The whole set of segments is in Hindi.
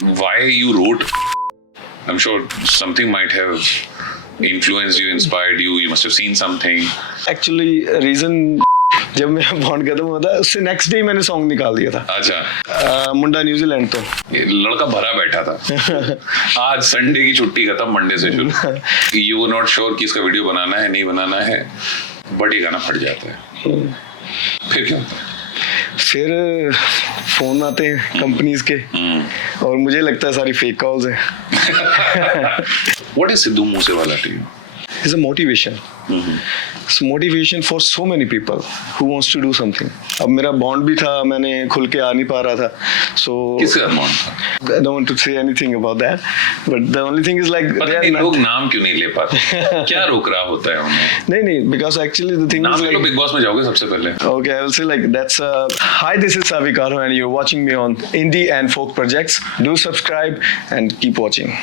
why you wrote. I'm sure something might have influenced you, inspired you. You must have seen something. Actually reason जब मेरा बॉन्ड खत्म हुआ था उससे नेक्स्ट डे मैंने सॉन्ग निकाल दिया था। अच्छा। मुंडा न्यूजीलैंड तो ये लड़का भरा बैठा था। आज संडे की छुट्टी खत्म, मंडे से शुरू। यू नॉट श्योर कि इसका वीडियो बनाना है नहीं बनाना है, बट ये गाना फट जाता है। फिर क्या होता है? फिर फोन आते हैं कंपनीज के और मुझे लगता है सारी फेक कॉल्स हैं। What is Sidhu Moosewala to you? It's a motivation. It's motivation for so many people who wants to do something. अब मेरा बॉन्ड भी था, मैंने खुल के आ नहीं पा रहा था, so किसके साथ बॉन्ड था? I don't want to say anything about that, but the only thing is like पता नहीं लोग नाम क्यों नहीं ले पाते, क्या रोक रहा होता है उन्हें? नहीं, because actually the thing नाम is ले लो, like बिग बॉस में जाओगे सबसे पहले। okay, I will say like that's hi, this is Savi Karo and you're watching me on Indie and Folk Projects. Do subscribe and keep watching.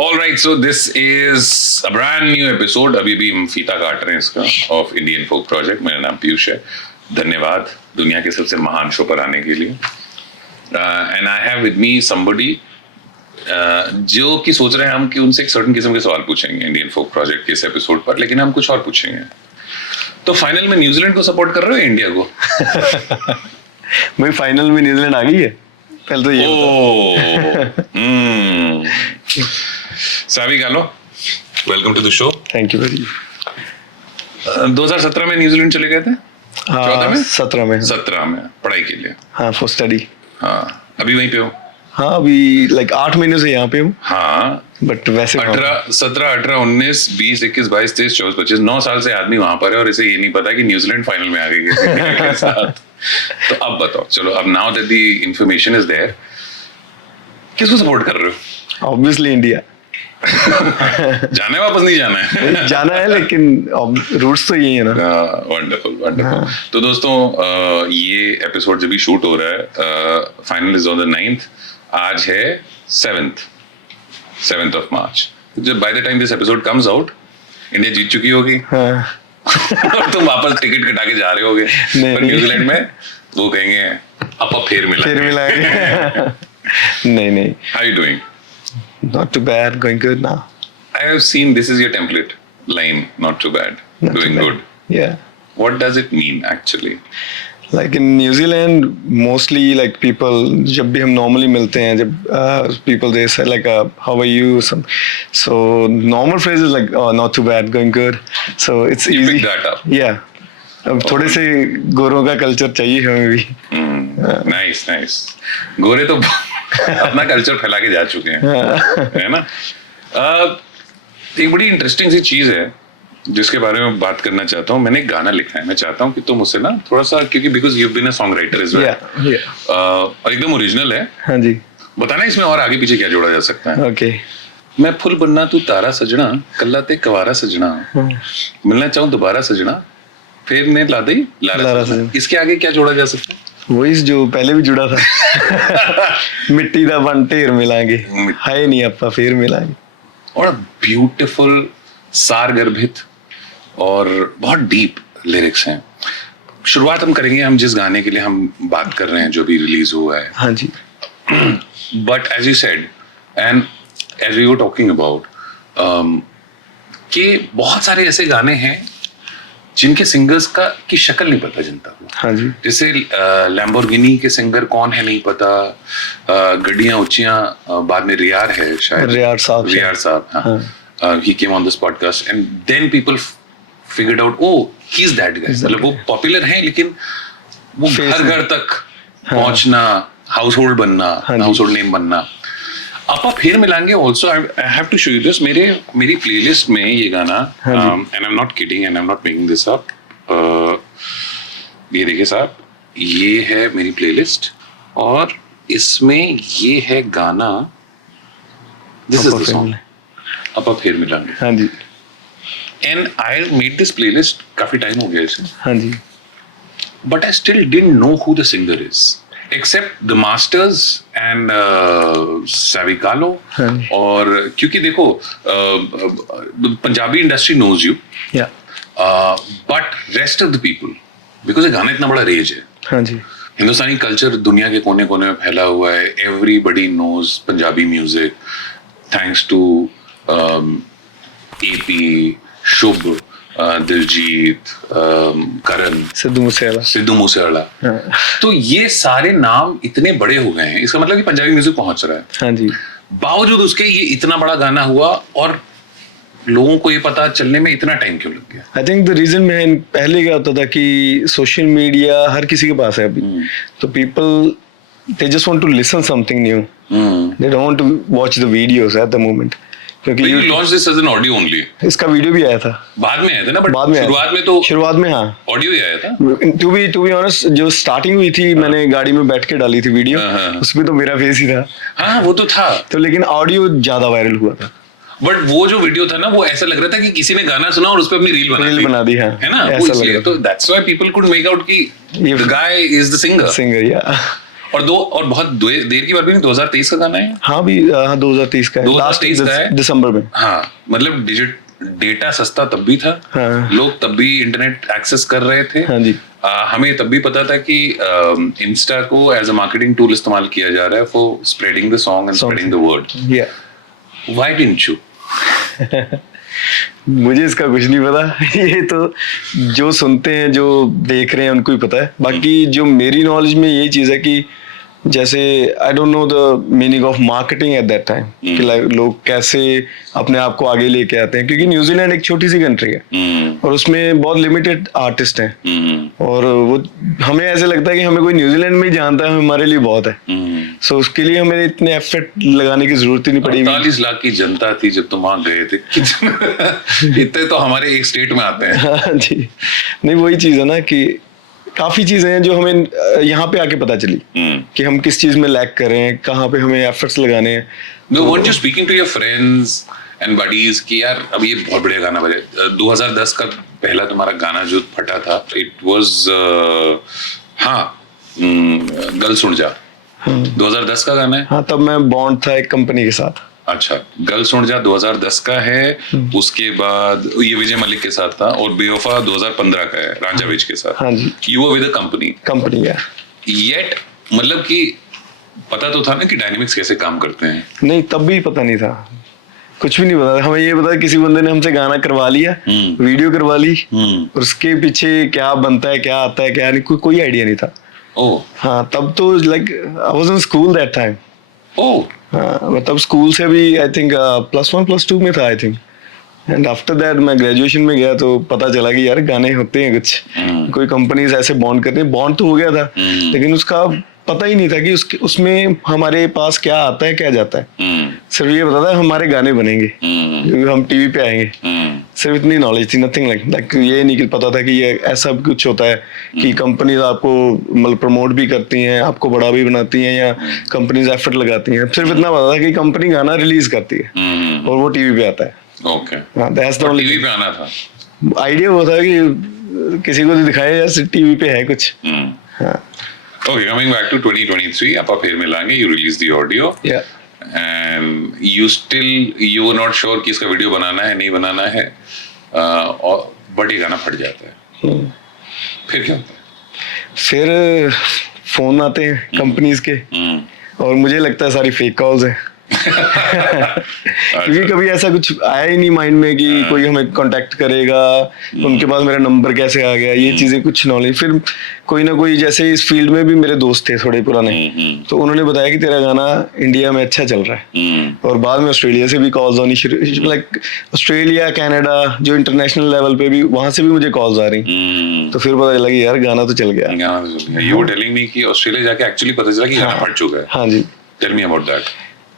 All right, so this is a brand new episode. अभी भी हम फीता काट रहे हैं इसका of Indian Folk Project. मेरा नाम पीयूष है। धन्यवाद दुनिया के सबसे महान शो पर आने के लिए। And I have with me somebody जो कि सोच रहे हैं हम कि उनसे एक सर्टेन किस्म के सवाल पूछेंगे Indian Folk Project के इस एपिसोड पर, लेकिन हम कुछ और पूछेंगे। तो फाइनल में न्यूजीलैंड को सपोर्ट कर रहे हो इंडिया को? भाई फाइनल में न्यूजीलैंड आ गई है पहले तो ये सावी कालो, welcome to the show. Thank you very. 2017 में न्यूजीलैंड चले गए थे? 14 में? 17 में पढ़ाई के लिए। हाँ, फॉर स्टडी। हाँ, अभी वहीं पे हो? हाँ, अभी लाइक 8 महीने से यहाँ पे हूँ। हाँ, बट वैसे 17, 18, 19, 20, 21, 22, 23, 24, 25, 9 साल से आदमी वहां पर है और इसे ये नहीं पता कि न्यूजीलैंड फाइनल में आ गई के साथ। तो अब बताओ, चलो अब now that the information is there, किसको सपोर्ट कर रहे हो? Obviously India. जाना है, वापस नहीं जाना है? जाना है, लेकिन रूट्स तो यही है ना। Wonderful wonderful. तो दोस्तों ये एपिसोड जब भी शूट हो रहा है, final is on the 9th, आज है 7th of March। जब by the time this episode comes out India जीत चुकी होगी। और तुम वापस टिकट कटा के जा रहे होगे, पर न्यूजीलैंड में वो कहेंगे अब फिर मिलाएंगे। नहीं। How are you doing? Not too bad, going good now. I have seen this is your template line, not too bad, Not doing too bad. good. Yeah. What does it mean actually? Like in New Zealand, mostly like people, जब भी हम normally मिलते हैं, जब people they say like how are you, so normal phrase is like oh not too bad, going good, so it's You easy. pick that up. Yeah. अब थोड़े से गोरों का कल्चर चाहिए हमें भी। नाइस। गोरे तो अपना कल्चर फैला के जा चुके हैं, है ना? एक बड़ी इंटरेस्टिंग सी चीज है जिसके बारे में बात करना चाहता हूँ। मैंने एक गाना लिखा है, मैं चाहता हूँ कि तुम उसे ना थोड़ा सा, क्योंकि because you been a song writer is well, और एकदम ओरिजिनल है। हाँ जी। बताना इसमें और आगे पीछे क्या जोड़ा जा सकता है। ओके। मैं फुल बनना तू तारा सजना, कल्ला ते कवारा सजना, मिलना चाहूँ दोबारा सजना, फिर ने ला दी लारा सजना। इसके आगे क्या जोड़ा जा सकता है? वही जो पहले भी जुड़ा था। मिट्टी दा बन ढेर मिलांगे, है नहीं आपा फिर मिलांगे। और ब्यूटीफुल, सारगर्भित और बहुत डीप लिरिक्स हैं। शुरुआत हम करेंगे हम जिस गाने के लिए हम बात कर रहे हैं, जो भी रिलीज हुआ है। हाँ जी। But as you said and as we were talking about कि बहुत सारे ऐसे गाने हैं जिनके सिंगर्स की शक्ल नहीं पता जनता को। हाँ जी। जैसे लैम्बोर्गिनी के सिंगर कौन है नहीं पता, गड्डियां ऊंचियां बाद में रियार है शायद, रियार साहब। हाँ, he came on this podcast and then people figured out oh he's that guy। मतलब वो पॉपुलर हैं लेकिन वो घर तक पहुंचना, हाउसहोल्ड बनना, हाउसहोल्ड नेम बनना। आपा फिर मिलाएंगे also. I have to show you this, मेरी प्लेलिस्ट में ये गाना, and I am not kidding and I am not making this up. ये देखिए साहब, ये है मेरी प्लेलिस्ट और इसमें ये है गाना, दिस इज द सॉन्ग आपा फिर मिलाएंगे। हाँ जी। And I made this playlist काफी टाइम हो गया इसे। हाँ जी। But I still didn't know who the singer is except the masters and Savi Kahlon. और क्योंकि देखो Punjabi industry knows you, but rest of the people because ये गाना इतना बड़ा रेज है। हाँ जी। हिंदुस्तानी कल्चर दुनिया के कोने कोने में फैला हुआ है। Everybody knows Punjabi music thanks to AP, Shubh, Diljit, Karan, Sidhu Moosewala. तो ये सारे नाम इतने बड़े हो गए हैं, इसका मतलब कि पंजाबी म्यूजिक पहुंच रहा है। हाँ जी। बावजूद उसके ये इतना बड़ा गाना हुआ और लोगों को ये पता चलने में इतना टाइम क्यों लग गया? आई थिंक द रीजन में पहले क्या होता था कि सोशल मीडिया हर किसी के पास है अभी, तो people they just want to listen something new, they don't want to watch the videos at the moment. क्योंकि you launched this as an audio only. इसका वीडियो भी आया था, बाद में आया था ना, बट बाद में शुरुआत में हाँ ऑडियो ही आया था। टू बी ऑनेस्ट, जो स्टार्टिंग हुई थी मैंने गाड़ी में बैठ के डाली थी वीडियो, उसमें तो मेरा फेस ही था। हाँ वो तो था, तो लेकिन ऑडियो ज्यादा वायरल हुआ था। बट वो जो वीडियो था ना, वो ऐसा लग रहा था कि किसी ने गाना सुना और उस पर अपनी रील बना दी। हाँ, है ना, वो इसलिए तो that's why people could make out कि the guy is the singer, yeah। और बहुत देर की बात भी नहीं, 2023 का गाना है। हाँ भी 2023 का है, 2023 का है, दिसंबर में। हाँ मतलब डेटा सस्ता तब भी था। हाँ। लोग तब भी इंटरनेट एक्सेस कर रहे थे। हाँ जी। हमें तब भी पता था कि इंस्टा को एज अ मार्केटिंग टूल इस्तेमाल किया जा रहा है for spreading the song and spreading the word. Why didn't you? मुझे इसका कुछ नहीं पता। ये तो जो सुनते हैं, जो देख रहे हैं, उनको ही पता है। बाकी जो मेरी नॉलेज में यही चीज है कि जैसे I don't know the meaning of marketing at that time, कि लोग कैसे अपने आप को आगे लेके आते हैं, क्योंकि न्यूजीलैंड एक छोटी सी कंट्री है और उसमें बहुत लिमिटेड आर्टिस्ट हैं, और वो हमें ऐसे लगता है कि हमें कोई न्यूजीलैंड में ही जानता है, हमारे लिए बहुत है। सो उसके लिए हमें इतने एफर्ट लगाने की जरूरत ही नहीं पड़ी। 48 लाख की जनता थी जब तुम वहां गए थे। इतने तो हमारे एक स्टेट में आते हैं। हाँ जी। नहीं, वही चीज है ना कि काफी चीजें हैं जो हमें यहाँ पे आके पता चली कि हम किस चीज में लैग कर रहे हैं, कहाँ पे हमें एफर्ट्स लगाने हैं। No, weren't you speaking to your friends and buddies कि यार अब ये बहुत बढ़िया गाना बजे? 2010 का पहला तुम्हारा गाना जो फटा था, it was गल सुन जा। 2010 का गाना है। हाँ, तब मैं बॉन्ड था एक कंपनी के साथ। अच्छा, गल सुन जा 2010 का है। उसके बाद ये विजय मलिक के साथ था, और बेवफा 2015 का है रांझा विज के साथ। हाँ जी। You were with a company है। Yet मतलब कि पता तो था ना कि डायनेमिक्स कैसे काम करते हैं? नहीं, तब भी पता नहीं था, कुछ भी नहीं पता था। हमें ये पता किसी बंदे ने हमसे गाना करवा लिया, वीडियो करवा ली, और उसके पीछे क्या बनता है, क्या आता है, क्या नहीं, कोई आइडिया नहीं था। ओह हाँ, तब तो like I was in school that time. Oh हाँ, मतलब स्कूल से भी आई थिंक +1 +2 में था I think, and after that मैं ग्रेजुएशन में गया तो पता चला कि यार गाने होते हैं कुछ, कोई कंपनीज ऐसे बॉन्ड करते हैं। बॉन्ड तो हो गया था, लेकिन उसका पता ही नहीं था कि उसमें हमारे पास क्या आता है, क्या जाता है। सिर्फ ये पता था हमारे गाने बनेंगे, हम टीवी पे आएंगे, सिर्फ इतनी नॉलेज थी, नथिंग लाइक ये नहीं पता था कि ये ऐसा कुछ होता है कि कंपनीज आपको मतलब प्रमोट भी करती हैं, आपको बड़ा भी बनाती हैं, या कंपनीज एफर्ट लगाती हैं। सिर्फ इतना पता था कि कंपनी गाना रिलीज करती है और वो टीवी पे आता है। ओके, हाँ, दैट्स द ओनली टीवी पे आना था। आइडिया वो था कि किसी को दिखाया यार टीवी पे है कुछ। हाँ। Okay, coming back to 2023, आप फिर मिलाएंगे, you released the audio, and you were not sure कि इसका वीडियो बनाना है नहीं बनाना है, और बट ये गाना फट जाता है। फिर क्या होता है? फिर फोन आते हैं कंपनीज के, और मुझे लगता है सारी फेक कॉल्स हैं। क्योंकि कभी ऐसा कुछ आया ही नहीं माइंड में कि कोई हमें कांटेक्ट करेगा, उनके पास मेरा नंबर कैसे आ गया, ये चीजें कुछ नॉलेज। फिर कोई ना कोई, जैसे इस फील्ड में भी मेरे दोस्त थे थोड़े पुराने, तो उन्होंने बताया कि तेरा गाना इंडिया में अच्छा चल रहा है, और बाद में ऑस्ट्रेलिया से भी कॉल्स आनी शुरू, लाइक ऑस्ट्रेलिया, कनाडा, जो इंटरनेशनल लेवल पे भी, वहां से भी मुझे कॉल्स आ रही। तो फिर पता चला कि यार गाना तो चल गया। You were telling me कि ऑस्ट्रेलिया जाके एक्चुअली पता चला कि गाना फट चुका है। हाँ जी। Tell me about that.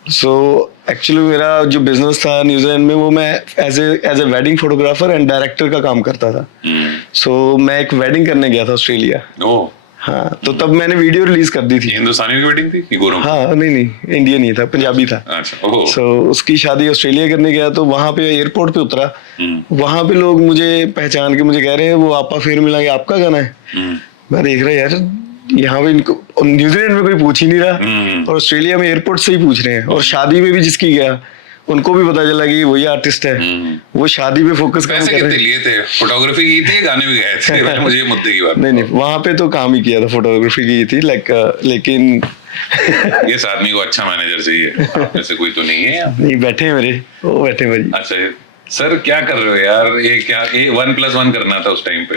So actually मेरा जो बिजनेस था न्यूजीलैंड में, वो मैं as a wedding photographer and director का काम करता था। सो मैं एक वेडिंग करने गया था ऑस्ट्रेलिया। ओह हाँ, तो तब मैंने वीडियो रिलीज कर दी थी। हिंदुस्तानी की वेडिंग थी? हाँ, नहीं, इंडियन ही था, पंजाबी था। अच्छा। सो उसकी शादी ऑस्ट्रेलिया करने गया, तो वहां पे एयरपोर्ट पे उतरा, वहां पे लोग मुझे पहचान के मुझे कह रहे हैं वो आपा फिर मिलांगे, आपका गाना है। मैं देख रहा यार, यहाँ पे इनको न्यूजीलैंड में कोई पूछ ही नहीं रहा, और ऑस्ट्रेलिया में एयरपोर्ट से ही पूछ रहे हैं, और शादी में भी जिसकी गया उनको भी पता चला कि वही आर्टिस्ट है, वो शादी पे फोकस कर पैसे कितने लिए थे? फोटोग्राफी की थी, गाने भी गाए थे? पहले मुझे ये मुद्दे की बात नहीं, वहां पे तो काम ही किया था, फोटोग्राफी की थी, लेकिन इस आदमी को अच्छा मैनेजर चाहिए, आप में से कोई तो नहीं है? नहीं, बैठे हैं मेरे, वो बैठे भाई। अच्छा सर, क्या कर रहे हो यार? ये क्या 1+1 करना था उस टाइम पे?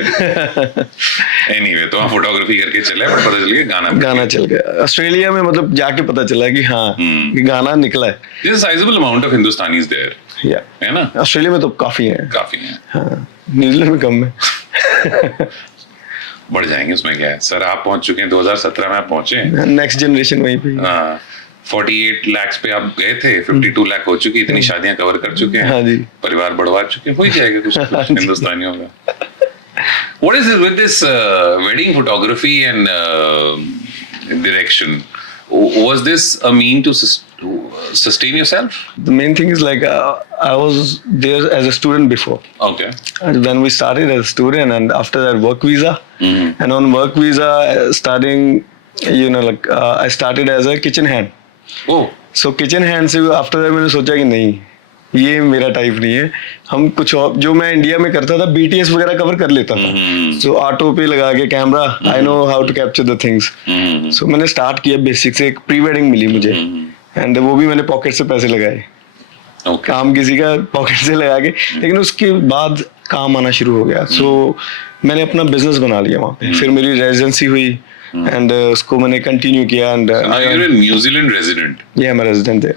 एनीवे, तो हम फोटोग्राफी करके चले, बट पता चल गया गाना चल गया ऑस्ट्रेलिया में, मतलब जाके पता चला कि हाँ कि गाना निकला है। There's a sizable amount of Hindustanis there, या है ना? ऑस्ट्रेलिया में तो काफी है। हाँ, न्यूजीलैंड में कम है। बढ़ जाएंगे, उसमें क्या है सर? आप पहुंच चुके हैं, 2017 में आप पहुंचे, नेक्स्ट जनरेशन वहीं पे। 48 लाख पे आप गए थे, 52 लाख हो चुकी, इतनी शादियां कवर कर चुके हैं, हाँ जी, परिवार बढ़वा चुके हैं, हो ही जाएगा कुछ हिंदुस्तानियों का। What is it with this wedding photography and direction? Was this a mean to sustain yourself? The main thing is like I was there as a student before. Okay. And when we started as a student, and after that work visa, and on work visa starting, I started as a kitchen hand. Oh. So kitchen hand से after that मैंने सोचा कि नहीं, ये मेरा टाइप नहीं है। हम कुछ और, जो मैं इंडिया में करता था, BTS वगैरह कवर कर लेता था, so ऑटो पे लगा के camera, I know how to capture the things. So मैंने स्टार्ट किया बेसिक से, एक प्री वेडिंग मिली मुझे, एंड वो भी मैंने पॉकेट से पैसे लगाए। Okay. काम किसी का पॉकेट से लगा के, लेकिन उसके बाद काम आना शुरू हो गया। सो मैंने अपना बिजनेस बना लिया वहाँ पे, फिर मेरी रेजिडेंसी हुई, एंड उसको मैंने कंटिन्यू किया। And you're a New Zealand resident? ये मैं रेजिडेंट है।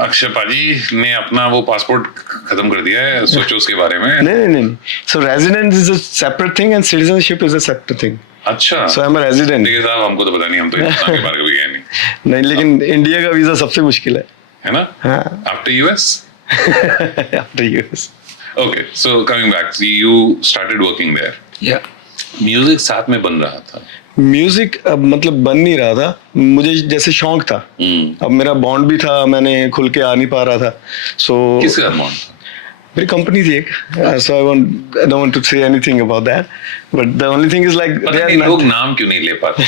अक्षय पाजी ने अपना वो पासपोर्ट खत्म कर दिया है, सोचो उसके बारे में। नहीं, so resident is a separate thing and citizenship is a separate thing. अच्छा, so I am a resident. देखिए साहब, हमको तो पता नहीं, हम तो हिंदुस्तान के बारे में भी गए नहीं। नहीं, लेकिन इंडिया का वीजा सबसे मुश्किल है ना? हाँ। After US? After US. Okay, so coming back, you started working there. या म्यूजिक साथ में बन रहा था? म्यूजिक अब मतलब बन नहीं रहा था, मुझे जैसे शौक था। अब मेरा बॉन्ड भी था, मैंने खुल के आ नहीं पा रहा था। सो किसके साथ बॉन्ड था? मेरी कंपनी थी एक, so I don't want to say anything about that, but the only thing is like लोग नाम क्यों नहीं ले पाते?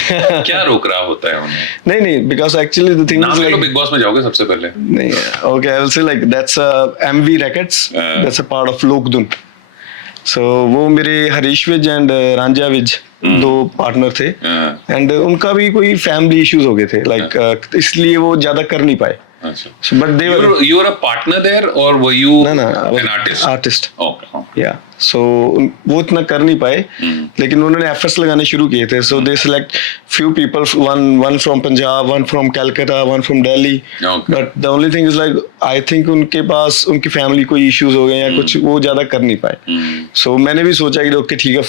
क्या रोक रहा होता है उन्हें? नहीं, because actually the thing is like, Bigg Boss में जाओगे सबसे पहले? नहीं, okay, I will say like that's MV Records, that's a part of Lokdhun. So वो मेरे हरीश विज एंड रांझा विज दो पार्टनर थे, एंड उनका भी कोई फैमिली इश्यूज हो गए थे, लाइक इसलिए वो ज्यादा कर नहीं पाए। अच्छा, but they you were a partner there or were you an artist? Artist. Okay. या सो वो इतना कर नहीं पाए, लेकिन उन्होंने एफर्ट्स लगाने शुरू किए थे। So they select few people, one from Punjab, one from Calcutta, one from Delhi, but the only thing is like I think उनके पास उनकी फैमिली कोई इश्यूज हो गए या कुछ, वो ज्यादा कर नहीं पाए। सो मैंने भी सोचा कि ओके ठीक है,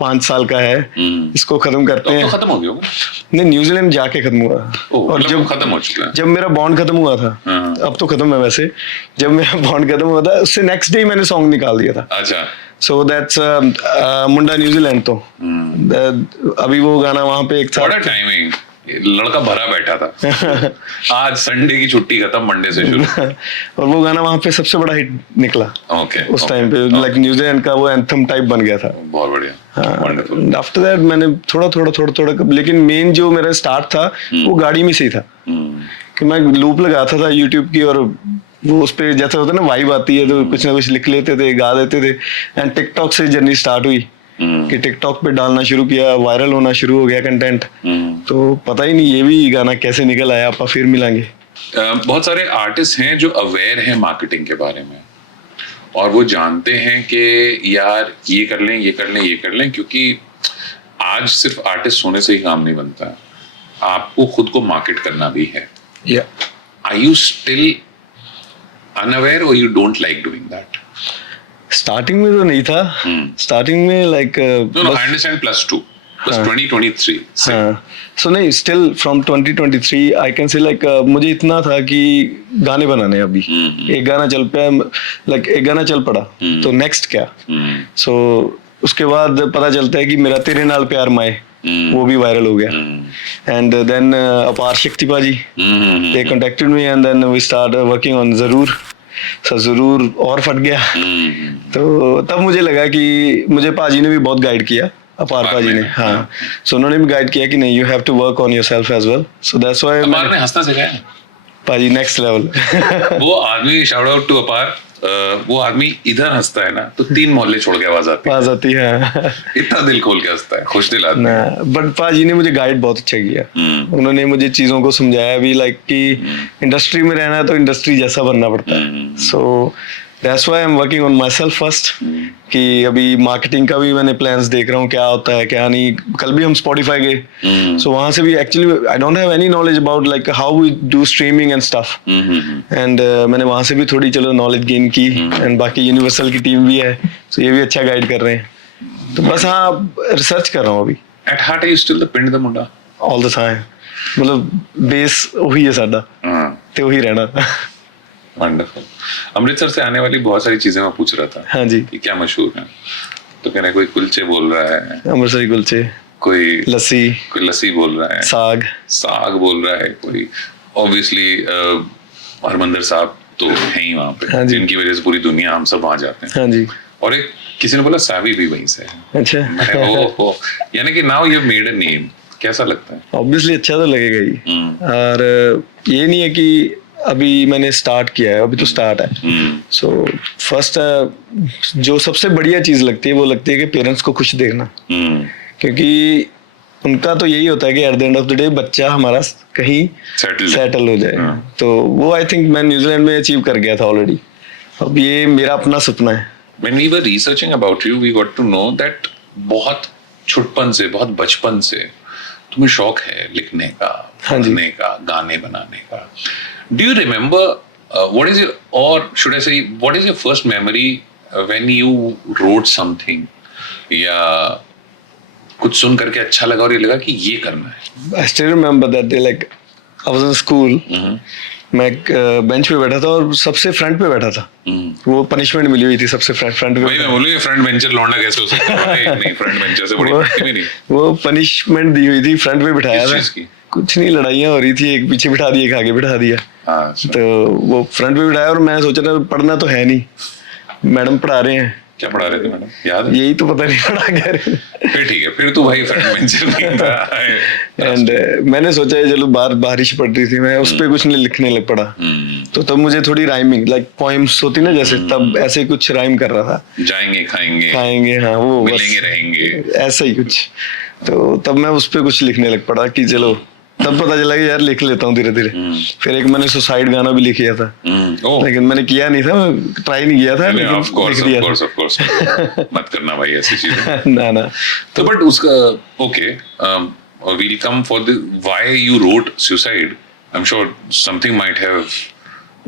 5 साल का है, इसको खत्म करते हैं। तो खत्म हो गया होगा? नहीं, न्यूजीलैंड जाके खत्म हुआ। और जब खत्म हो चुका है, जब मेरा बॉन्ड खत्म हुआ था, अब तो खत्म है वैसे, जब मेरा बॉन्ड खत्म हुआ था उससे नेक्स्ट डे मैंने सॉन्ग निकाल दिया था। अच्छा, सो दैट्स मुंडा न्यूजीलैंड। तो अभी वो गाना वहां पे एक साथ टाइमिंग, लड़का भरा बैठा था, आज संडे की छुट्टी खत्म, मंडे से शुरू, और वो गाना वहां पे सबसे बड़ा हिट निकला। ओके, उस टाइम पे लाइक न्यूजीलैंड का वो एंथम टाइप बन गया था। बहुत बढ़िया, वंडरफुल। आफ्टर दैट मैंने थोड़ा, लेकिन मेन जो मेरा स्टार्ट था वो गाड़ी में से ही था, कि मैं लूप लगाता था यूट्यूब की, और वो उस पे जैसा होता है ना, वाइब आती है तो कुछ ना कुछ लिख लेते थे, गा देते थे। एंड टिकटॉक से जर्नी स्टार्ट हुई, कि टिकटॉक पे डालना शुरू किया, वायरल होना शुरू हो गया कंटेंट। तो पता ही नहीं ये भी गाना कैसे निकल आया। आप फिर मिलेंगे। बहुत सारे आर्टिस्ट हैं जो अवेयर हैं मार्केटिंग के बारे में, और वो जानते हैं कि यार ये कर लें, ये कर लें, ये कर लें, क्योंकि आज सिर्फ आर्टिस्ट होने से ही काम नहीं बनता, आपको खुद को मार्केट करना भी है। Are you still unaware or you don't like doing that? Starting में तो नहीं था, स्टार्टिंग में like no, I understand +2 plus 2023। सो नहीं, still from 2023 I can say like मुझे इतना था कि गाने बनाने अभी एक गाना चल पे, लाइक एक गाना चल पड़ा तो नेक्स्ट क्या। सो उसके बाद पता चलता है कि मेरा तेरे नाल प्यार माए, वो भी वायरल हो गया। And then Aparshakti paaji, they contacted me and then we start working on Zaroor. So जरूर और फट गया। तो तब मुझे लगा कि मुझे पाजी ने भी बहुत गाइड किया, अपार पाजी ने। हाँ, सो उन्होंने भी गाइड किया कि नहीं, you have to work on yourself as well. So that's why Apaar ने हंसना सिखाया। भाजी नेक्स्ट लेवल। वो आदमी, शाउट आउट टू अपार, वो आदमी इधर हंसता है ना तो 3 मोहल्ले छोड़ के आवाज आती है। इतना दिल खोल के हंसता है, खुश दिल आदमी। बट पाजी ने मुझे गाइड बहुत अच्छा किया। उन्होंने मुझे चीजों को समझाया भी, लाइक कि इंडस्ट्री में रहना है तो इंडस्ट्री जैसा बनना पड़ता है। सो that's why I am working on myself first, कि अभी मार्केटिंग का भी मैंने प्लान्स देख रहा हूँ, क्या होता है क्या नहीं। कल भी हम स्पॉटिफाई गए, सो वहां से भी actually I don't have any knowledge about like how we do streaming and stuff, and मैंने वहां से भी थोड़ी चलो नॉलेज गेन की। एंड बाकी यूनिवर्सल की टीम भी है, सो ये भी अच्छा गाइड कर रहे हैं। तो बस हाँ, रिसर्च कर रहा हूँ अभी। At heart are you still the pind the munda? All the time, मतलब बेस वही है साडा, ते वही रहना। वंडरफुल। अमृतसर से आने वाली बहुत सारी चीजें मैं पूछ रहा था। हाँ जी। कि क्या मशहूर है, तो कह रहे कोई कुलचे बोल रहा है, अमृतसरी कुलचे, कोई लस्सी बोल रहा है, साग बोल रहा है, कोई ऑब्वियसली हरमंदिर साहब तो है ही वहाँ पे, जिनकी वजह से पूरी दुनिया, हम सब वहाँ जाते हैं। हाँ जी। और एक किसी ने बोला सावी भी वहीं से है। अच्छा। यानी कि now you have made a name. कैसा लगता है? ऑब्वियसली अच्छा तो लगेगा ही। और ये नहीं है कि अभी मैंने स्टार्ट किया है, अभी तो स्टार्ट है। सो फर्स्ट जो सबसे बढ़िया चीज लगती है वो लगती है कि पेरेंट्स को खुश देखना, क्योंकि उनका तो यही होता है कि at the end of the day बच्चा हमारा कहीं सेटल हो जाए। तो वो आई थिंक मैं न्यूजीलैंड में अचीव कर गया था ऑलरेडी। अब ये मेरा अपना सपना है। When we were researching about you, we got to know that बहुत छुटपन से, बहुत बचपन से तुम्हें शौक है लिखने का, पढ़ने का, गाने बनाने का। Do you remember what is your, or should I say, what is your first memory when you wrote something, या कुछ सुन करके अच्छा लगा और ये लगा कि ये करना है? I still remember that day, like I was in school. मैं बेंच पे बैठा था और सबसे फ्रंट पे बैठा था। वो पनिशमेंट मिली हुई थी सबसे फ्रंट पे। वही मैं बोलूं, ये फ्रंट बेंचर लौंडा कैसे हो सकता है? नहीं, फ्रंट बेंचर से बड़ी बात नहीं। वो पनिशमेंट दी हुई थी, फ्रंट पे बिठाया था। कुछ नहीं, लड़ाइयाँ हो रही थी, एक पीछे बिठा दिया, एक आगे बिठा दिया। तो वो फ्रंट पे बिठाया और मैं सोच रहा पढ़ना तो है नहीं, मैडम पढ़ा रहे हैं। क्या पढ़ा रहे थे मैडम, याद है? यही तो पता नहीं पढ़ा क्या रहे। फिर ठीक है, फिर तो भाई फ्रंट बेंचर नहीं था। एंड मैंने सोचा चलो बारिश पड़ रही थी, मैं उस पे कुछ नहीं लिखने लग पड़ा। तो तब मुझे थोड़ी राइमिंग, लाइक पोएम्स होती ना जैसे, तब ऐसे कुछ राइम कर रहा था। जाएंगे खाएंगे, हाँ वो मिलेंगे रहेंगे, ऐसा ही कुछ। तो तब मैं उस पे कुछ लिखने लग पड़ा कि चलो, तब पता चला कि यार लिख लेता हूँ धीरे धीरे। फिर एक मैंने सुसाइड गाना भी लिख लिया था, लेकिन मैंने किया नहीं था, मैं ट्राई नहीं किया था, लेकिन लिख दिया था। मत करना भाई ऐसी चीजें। ना तो बट उसका okay, we'll come for the why you wrote suicide. I'm sure something might have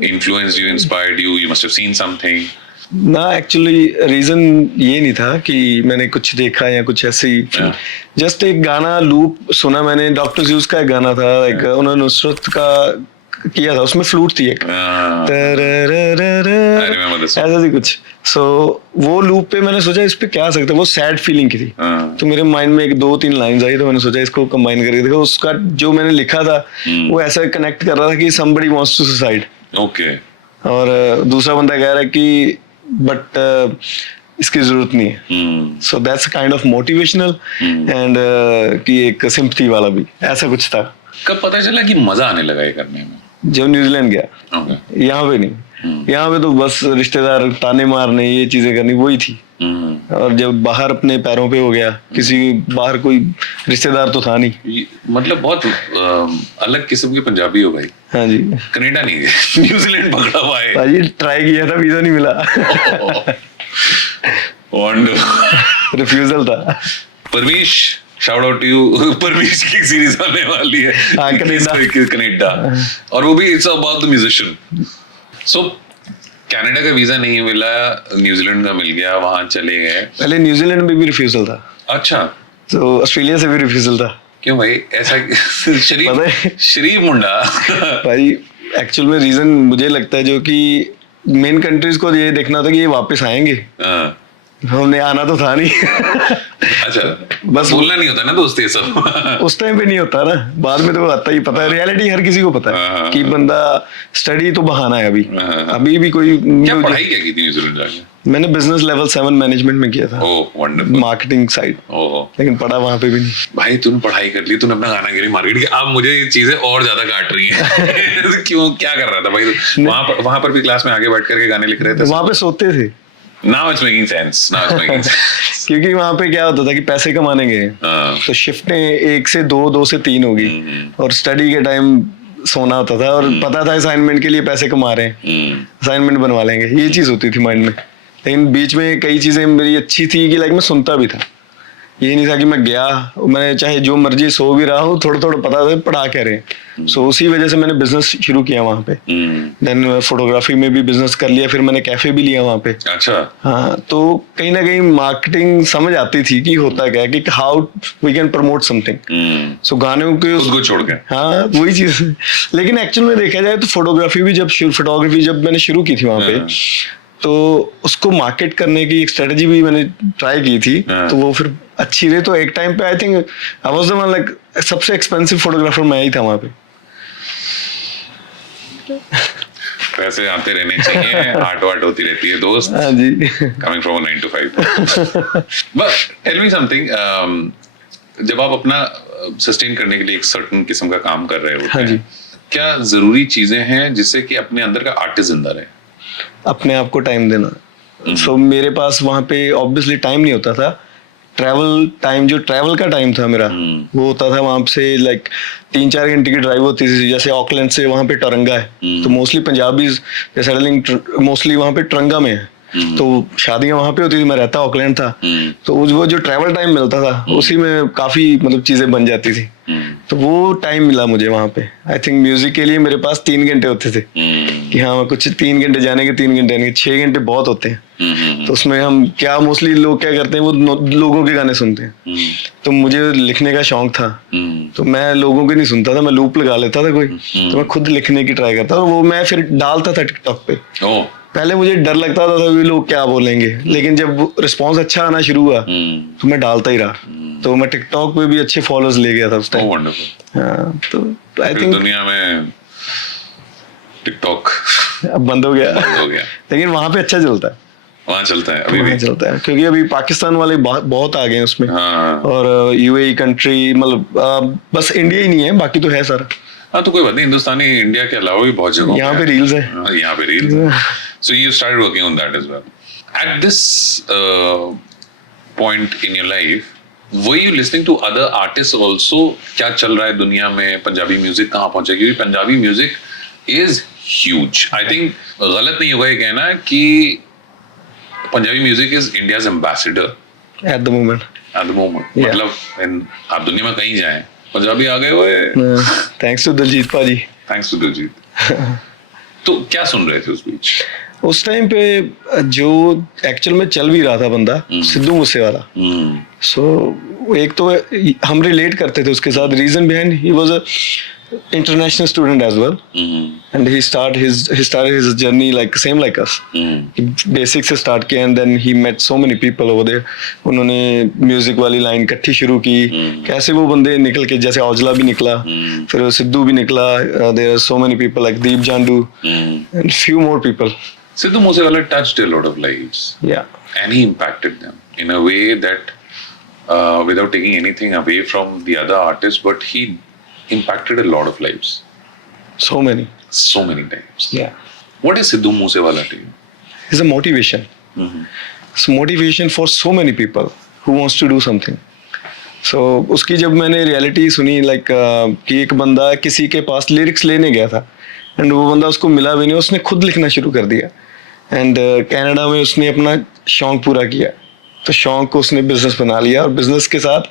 influenced you, inspired you. You must have seen something. ना, एक्चुअली रीजन ये नहीं था कि मैंने कुछ देखा या कुछ ऐसे ही। जस्ट एक गाना लूप सुना मैंने, डॉक्टर ज़्यूस का एक गाना था, एक उन्होंने नुसरत का किया था, उसमें फ्लूट थी एक, ऐसा ही कुछ। सो वो लूप पे मैंने सोचा इस पे क्या आ सकता है, वो सैड फीलिंग की थी। तो मेरे माइंड में 2-3 लाइंस आई, तो मैंने सोचा इसको कंबाइन करके देखो। उसका जो मैंने लिखा था वो ऐसा कनेक्ट कर रहा था कि somebody wants to suicide। Okay. और दूसरा बंदा कह रहा है कि बट इसकी जरूरत नहीं है। So that's kind of motivational and कि एक सिंपथी वाला भी, ऐसा कुछ था। कब पता चला कि मजा आने लगा ये करने में? जब न्यूजीलैंड गया। यहाँ पे नहीं, यहाँ पे तो बस रिश्तेदार ताने मारने, ये चीजें करनी, वही थी। और जब बाहर अपने पैरों पे हो गया, किसी बाहर कोई रिश्तेदार तो था नहीं। मतलब बहुत अलग किस्म के पंजाबी हो भाई। हाँ जी। कनाडा नहीं गए, न्यूजीलैंड पकड़ा हुआ है भाई। ट्राई किया था, वीजा नहीं मिला। रिफ्यूजल था। परवीश, शाउट आउट टू यू। परवीश की सीरीज आने वाली है कनाडा, और वो भी it's about the musician. So Canada का वीजा नहीं मिला, न्यूजीलैंड का मिल गया, वहां चले गए। पहले न्यूजीलैंड में भी रिफ्यूजल था। अच्छा। तो ऑस्ट्रेलिया से भी रिफ्यूजल था। क्यों भाई ऐसा? शरीफ मुंडा। भाई एक्चुअल में रीजन मुझे लगता है, जो कि मेन कंट्रीज को ये देखना था कि ये वापस आएंगे। हमने आना तो था नहीं। अच्छा, बस बोलना नहीं होता ना दोस्त ये सब। उस टाइम पे नहीं होता ना, बाद में तो आता ही। पता है रियलिटी हर किसी को पता है कि बंदा स्टडी तो बहाना है। अभी भी कोई क्या पढ़ाई क्या की थी न्यूजीलैंड जाके? मैंने बिजनेस लेवल 7 मैनेजमेंट में किया था। Oh wonderful. Marketing side. Oh लेकिन पढ़ा वहां पे भी नहीं। भाई तूने पढ़ाई कर ली, तूने अपना गाना गिरी मार्केट की, अब मुझे ये चीजें और ज्यादा काट रही हैं। क्यों, क्या कर रहा था भाई तू? वहां पर भी क्लास में आगे बैठ करके गाने लिख रहे थे? वहां पे सोते थे। Now it's making sense. Now it's making sense. क्योंकि वहां पे क्या होता था कि पैसे कमाने गए, तो शिफ्टें 1 से 2, 2 से 3 होगी, और स्टडी के टाइम सोना होता था, और पता था असाइनमेंट के लिए पैसे कमा रहे हैं, असाइनमेंट बनवा लेंगे, ये चीज होती थी माइंड में। लेकिन बीच में कई चीजें मेरी अच्छी थी कि लाइक मैं सुनता भी था, ये नहीं था कि मैं गया, मैं चाहे जो मर्जी सो भी रहा हूँ, थोड़ा थोड़ा पता था पढ़ा क्या रहे। सो उसी वजह से मैंने बिजनेस शुरू किया वहाँ पे। देन फोटोग्राफी में भी बिजनेस कर लिया, फिर मैंने कैफे भी लिया वहाँ पे। अच्छा। हाँ, तो कहीं ना कहीं मार्केटिंग समझ आती थी कि होता क्या है, कि how we can promote something. So गानों के उसको छोड़ के, हाँ वही चीज। लेकिन एक्चुअल में देखा जाए तो फोटोग्राफी जब मैंने शुरू की थी वहाँ पे, तो उसको मार्केट करने की एक स्ट्रेटजी भी मैंने ट्राई की थी, तो वो फिर अच्छी रही। तो एक टाइम पे I think I was the one, like सबसे एक्सपेंसिव फोटोग्राफर मैं ही था वहाँ पे। पैसे आते रहने चाहिए, आर्ट वार्ट होती रहती है दोस्त। हाँ जी। Coming from 9 to 5। But tell me something, जब आप अपना सस्टेन करने के लिए एक सर्टेन किस्म का काम कर रहे हो, हाँ जी, क्या जरूरी चीजें हैं जिससे कि अपने अंदर का आर्टिस्ट जिंदा रहे? अपने आप को टाइम देना। सो मेरे पास वहाँ पे ऑब्वियसली टाइम नहीं होता था। ट्रैवल का टाइम था मेरा, वो होता था वहाँ से लाइक 3-4 घंटे की ड्राइव होती थी। जैसे ऑकलैंड से वहाँ पे टरंगा है, तो मोस्टली पंजाबीज मोस्टली वहाँ पे टरंगा में है, तो शादियां वहाँ पे होती थी, मैं रहता ऑकलैंड था, तो वो जो ट्रैवल टाइम मिलता था उसी में काफी मतलब चीजें बन जाती थी। तो वो टाइम मिला मुझे वहाँ पे। आई थिंक म्यूजिक के लिए मेरे पास 3 घंटे होते थे कि हाँ कुछ 3 घंटे जाने के, 3 घंटे आने के, 6 घंटे बहुत होते हैं। तो उसमें हम क्या मोस्टली लोग क्या करते हैं, वो लोगों के गाने सुनते हैं। तो मुझे लिखने का शौक था, तो मैं लोगों के नहीं सुनता था, मैं लूप लगा लेता था कोई, तो मैं खुद लिखने की ट्राई करता था। वो मैं फिर डालता था टिकटॉक पे। पहले मुझे डर लगता था वे लोग क्या बोलेंगे, लेकिन जब रिस्पांस अच्छा आना शुरू हुआ तो मैं डालता ही रहा। तो मैं टिकटॉक पे भी अच्छे फॉलोअर्स ले गया था उस टाइम। हाँ, तो आई थिंक दुनिया में टिकटॉक अब बंद हो गया, लेकिन वहाँ पे अच्छा चलता है, वहाँ चलता है, अभी भी चलता है, क्योंकि अभी पाकिस्तान वाले बहुत आ गए हैं उसमें। हाँ। और यूएई कंट्री, मतलब बस इंडिया ही नहीं है, बाकी तो है सारा। हाँ, तो कोई बात नहीं, हिंदुस्तानी इंडिया के अलावा भी बहुत जगह यहाँ पे रील्स है, यहाँ पे reels. So you started working on that as well. At this point in your life, were you listening to other artists also? क्या चल रहा है दुनिया में, पंजाबी म्यूजिक कहाँ पहुंचा? क्योंकि Punjabi music is huge. I think गलत नहीं होगा ये कहना कि Punjabi music is India's ambassador at the moment. Yeah. मतलब आप दुनिया में कहीं जाएं, पंजाबी आ गए हुए। Thanks to दिलजीत पाजी। Thanks to Diljit. तो क्या सुन रहे थे उस बीच? उस टाइम पे जो एक्चुअल में चल भी रहा था बंदा, सिद्धू मूसेवाला। सो एक तो हम रिलेट करते थे उसके साथ। Reason behind, he was a international student as well, and he started his journey like same like us. Basic से start किया, and then he met so many people over there. उन्होंने म्यूजिक वाली लाइन इकट्ठी शुरू की। कैसे वो बंदे निकल के, जैसे औजला भी निकला, फिर सिद्धू भी निकला, there are so many people like Deep जांडू and few more people. Sidhu Moosewala touched a lot of lives. Yeah. And he impacted them in a way that, without taking anything away from the other artists, but he impacted a lot of lives. So many times. Yeah. What is Sidhu Moosewala to you? He's a motivation. It's motivation for so many people who wants to do something. So उसकी जब मैंने रियलिटी सुनी, लाइक कि एक बंदा किसी के पास लिरिक्स लेने गया था, एंड वो बंदा उसको मिला भी नहीं, उसने खुद लिखना शुरू कर दिया। एंड कनाडा में उसने अपना शौक पूरा किया, तो शौक को उसने बिजनेस बना लिया, और बिजनेस के साथ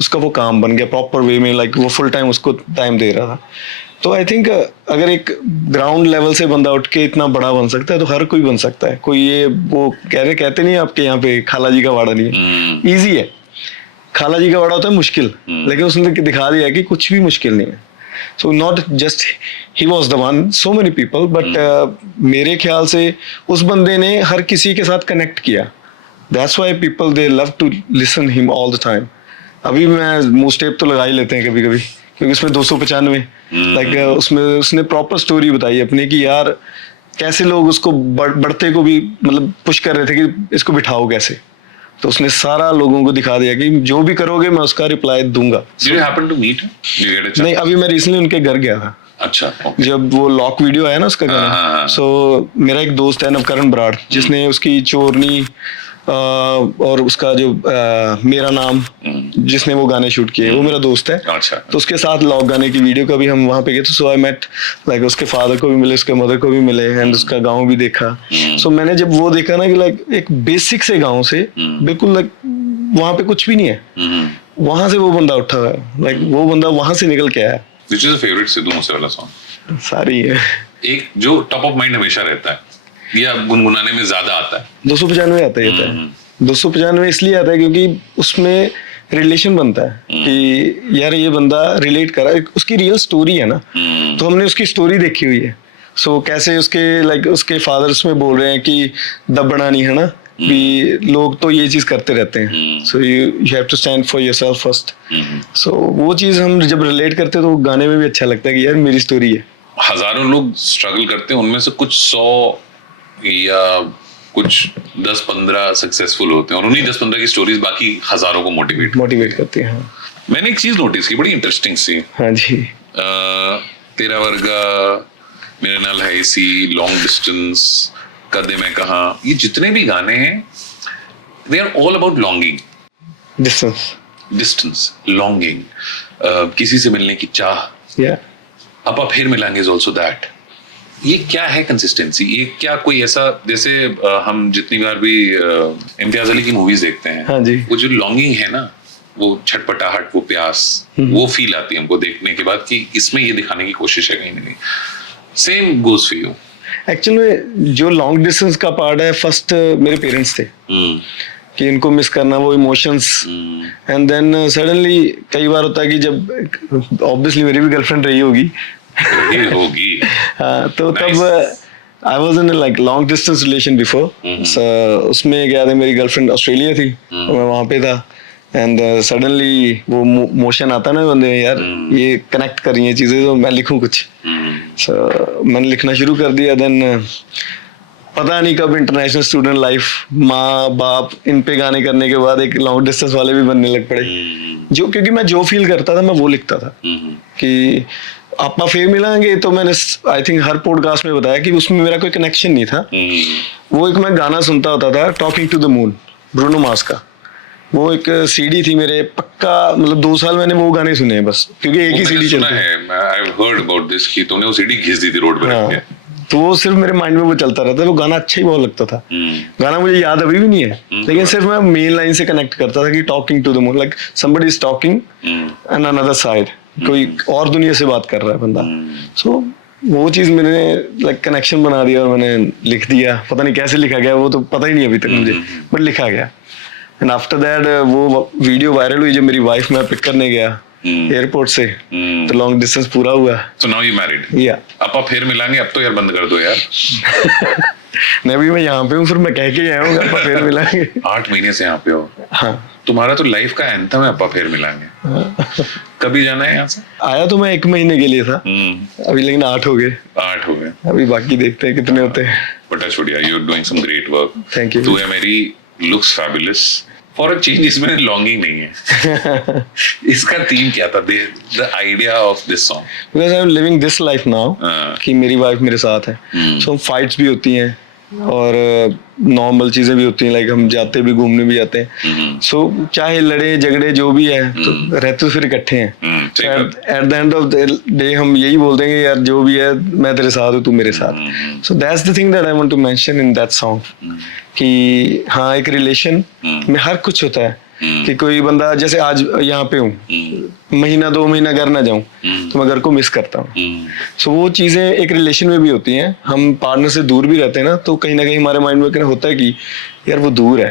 उसका वो काम बन गया प्रॉपर वे में, लाइक वो फुल टाइम उसको टाइम दे रहा था। तो आई थिंक अगर एक ग्राउंड लेवल से बंदा उठ के इतना बड़ा बन सकता है, तो हर कोई बन सकता है। कोई ये वो कहते नहीं आपके यहाँ पे खाला जी का वाड़ा नहीं है, ईजी है। खाला जी का वाड़ा होता है मुश्किल, लेकिन उसने दिखा दिया कि कुछ भी मुश्किल नहीं है। So not just he was the one, so many people, but मेरे ख्याल से उस बंदे ने हर किसी के साथ कनेक्ट किया। That's why people they love to listen him all the time. अभी मैं मुंह टेप तो लगा ही लेते हैं कभी कभी, क्योंकि उसमें 295 लाइक उसमें उसने प्रॉपर स्टोरी बताई अपनी कि यार कैसे लोग उसको बढ़ते को भी मतलब पुश कर रहे थे कि इसको बिठाओ कैसे, तो उसने सारा लोगों को दिखा दिया कि जो भी करोगे मैं उसका रिप्लाई दूंगा। Did you happen to meet him? Did you get a chance? नहीं, अभी मैं रिसेंटली उनके घर गया था अच्छा, okay. जब वो लॉक वीडियो आया ना उसका गाना। सो मेरा एक दोस्त है नवकरण बराड़, जिसने उसकी चोरनी और उसका जो मेरा नाम, जिसने वो गाने शूट किए, वो मेरा दोस्त है। अच्छा। तो उसके साथ लॉक गाने की वीडियो का भी हम वहाँ पे गए, तो सो आई मेट लाइक उसके फादर को भी मिले, उसके मदर को भी मिले, एंड उसका गाँव भी देखा। सो मैंने जब वो देखा ना कि लाइक एक बेसिक से गाँव से बिल्कुल लाइक वहाँ पे कुछ भी नहीं है, वहां से वो बंदा उठा है, लाइक वो बंदा वहां से निकल के आया। Which is your favorite Sidhu Moosewala song? सारी है। एक जो टॉप ऑफ माइंड हमेशा रहता है या गुनगुनाने में ज्यादा आता है? 295 आता है। 295 इसलिए आता है क्योंकि उसमें रिलेशन बनता है कि यार ये बंदा रिलेट कर रहा है, उसकी रियल स्टोरी है ना, तो हमने उसकी स्टोरी देखी हुई है। सो कैसे उसके लाइक उसके फादर उसमें बोल रहे हैं कि दबना नहीं है ना, भी लोग तो ये चीज करते रहते हैं, so you have to stand for yourself first. So वो चीज हम जब रिलेट करते हैं तो गाने में भी अच्छा लगता है कि यार मेरी स्टोरी है। हजारों लोग स्ट्रगल करते हैं, उनमें से कुछ 100 या कुछ 10-15 सक्सेसफुल होते हैं, और उन्हीं 10-15 की स्टोरीज बाकी हजारों को मोटिवेट करती है। मैंने एक चीज नोटिस की, बड़ी इंटरेस्टिंग सी। हाँ जी। तेरा वर्गा, मेरे नाल है सी, लॉन्ग डिस्टेंस, कदे मैं कहा, ये जितने भी गाने हैं they are all about longing, distance, longing, किसी से मिलने की चाह। अब फिर मिलेंगे इज ऑल्सो दैट। ये क्या है कंसिस्टेंसी? ये क्या कोई ऐसा, जैसे हम जितनी बार भी इम्तियाज अली की मूवीज देखते हैं, हाँ जी, वो जो लॉन्गिंग है ना, वो छटपटाहट, वो प्यास, वो फील आती है हमको देखने के बाद कि इसमें ये दिखाने की कोशिश है कहीं ना कहीं। Same goes for you. Actually जो लॉन्ग डिस्टेंस का पार्ट है, फर्स्ट मेरे पेरेंट्स थे कि इनको मिस करना, वो इमोशंस, एंड देन सडनली कई बार होता है कि जब ऑब्वियसली मेरी भी गर्लफ्रेंड रही होगी हाँ, तो तब I was in like long distance relation before. उसमें क्या था, मेरी गर्लफ्रेंड ऑस्ट्रेलिया थी, मैं वहाँ पे था, एंड सडनली वो मोशन आता ना बंदे में, यार ये कनेक्ट कर रही है चीजें, तो मैं लिखूं कुछ। मैंने लिखना शुरू कर दिया। देन पता नहीं कब इंटरनेशनल स्टूडेंट लाइफ, माँ बाप, इन पे गाने करने के बाद एक लॉन्ग डिस्टेंस वाले भी बनने लग पड़े, जो क्योंकि मैं जो फील करता था मैं वो लिखता था कि आपा फिर मिलेंगे। तो मैंने आई थिंक हर पॉडकास्ट में बताया कि उसमें मेरा कोई कनेक्शन नहीं था। वो एक मैं गाना सुनता होता था, talking to the moon, Bruno Mars का। वो एक सीडी थी मेरे, पक्का मतलब 2 साल मैंने वो गाने सुने हैं बस, क्योंकि एक ही सीडी चलती है। I have heard about this कि तूने वो सीडी घिस दी थी रोड पे रख के। तो वो सिर्फ मेरे माइंड में वो चलता रहता है। वो गाना अच्छा ही बहुत लगता था। गाना मुझे याद अभी भी नहीं है, लेकिन सिर्फ मैं मेन लाइन से कनेक्ट करता था कि talking to the moon, like somebody is talking and another side, कोई और दुनिया से बात कर रहा है बंदा। सो वो चीज मैंने लाइक कनेक्शन बना दिया और मैंने लिख दिया। पता नहीं कैसे लिखा गया, वो तो पता ही नहीं अभी तक मुझे, बट लिखा गया। एंड आफ्टर दैट वो वीडियो वायरल हुई जब मेरी वाइफ मैं पिक करने गया एयरपोर्ट से, तो लॉन्ग डिस्टेंस पूरा हुआ। So now you married? Yeah. अब फिर मिलेंगे, अब तो यार बंद कर दो यार। नहीं, अभी मैं यहाँ पे हूँ, फिर मैं कह के आया हूँ अब फिर मिलेंगे। 8 महीने से यहाँ पे हो। हाँ। तुम्हारा तो लाइफ का एंथम है, अब फिर मिलेंगे। कभी जाना है यहाँ से? आया तो मैं 1 महीने के लिए था, अभी लेकिन 8 हो गए। 8 हो गए, अभी बाकी देखते हैं कितने होते हैं। But that's what, yeah, you're doing some great work. Thank you. तू है मेरी, looks fabulous. For a change, इसमें लॉन्गिंग नहीं है। इसका थीम क्या था? The idea of this song. Because I'm living this life now, कि मेरी वाइफ मेरे साथ है, so फाइट्स भी होती हैं और नॉर्मल चीजें भी होती हैं, लाइक हम जाते भी, घूमने भी जाते हैं। सो चाहे लड़े झगड़े जो भी है, तो रहते तो फिर इकट्ठे हैं। At the end of the day हम यही बोल देंगे, यार जो भी है मैं तेरे साथ हूँ, तू मेरे साथ। So that's the thing that I want to mention in that song, कि हाँ एक रिलेशन में हर कुछ होता है। कि कोई बंदा, जैसे आज यहाँ पे हूँ, महीना 2 महीना घर ना जाऊं तो मैं घर को मिस करता हूँ। सो वो चीजें एक रिलेशन में भी होती हैं। हम पार्टनर से दूर भी रहते हैं ना, तो कहीं ना कहीं हमारे माइंड में होता है कि यार वो दूर है,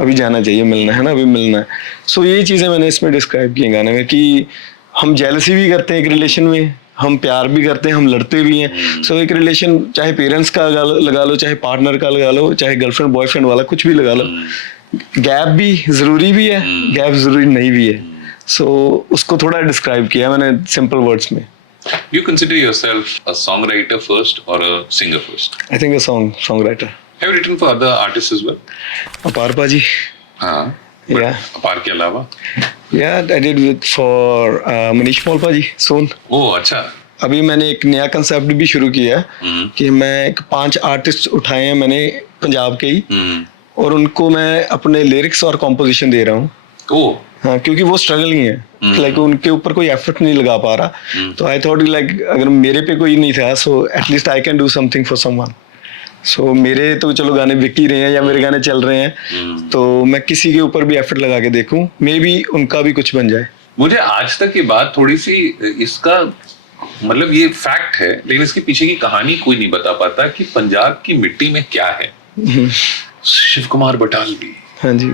अभी जाना चाहिए, मिलना है ना, अभी मिलना है। सो ये चीजें मैंने इसमें डिस्क्राइब की गाने में, कि हम जेलसी भी करते हैं एक रिलेशन में, हम प्यार भी करते हैं, हम लड़ते भी हैं। सो एक रिलेशन चाहे पेरेंट्स का लगा लो, चाहे पार्टनर का लगा लो, चाहे गर्लफ्रेंड बॉयफ्रेंड वाला कुछ भी लगा लो, गैप भी जरूरी भी है, गैप जरूरी नहीं भी है। सो उसको थोड़ा डिस्क्राइब किया मैंने सिंपल वर्ड्स में। You consider yourself a songwriter first or a singer first? I think a songwriter. Have you written for other artists as well? अपार पाजी, हाँ, Yeah. अपार के अलावा? Yeah, I did with for Manish मौलपा जी सोन. ओह अच्छा. अभी मैंने एक नया कंसेप्ट भी शुरू किया है कि मैं 5 आर्टिस्ट उठाए हैं मैंने पंजाब के ही, और उनको मैं अपने लिरिक्स और कॉम्पोजिशन दे रहा हूँ. ओह. हाँ, क्योंकि वो स्ट्रगल ही है, लाइक उनके ऊपर कोई एफर्ट नहीं लगा पा रहा, तो आई थॉट लाइक अगर मेरे पे कोई नहीं था, so at least I can do something for someone. So मेरे तो चलो गाने बिक ही रहे हैं या मेरे गाने चल रहे हैं, तो मैं किसी के ऊपर भी एफर्ट लगा के देखूं, मे बी उनका भी कुछ बन जाए. मुझे आज तक ये बात थोड़ी सी, इसका मतलब ये फैक्ट है लेकिन इसके पीछे की कहानी कोई नहीं बता पाता कि पंजाब की मिट्टी में क्या है. शिव कुमार बटालवी, हाँ जी,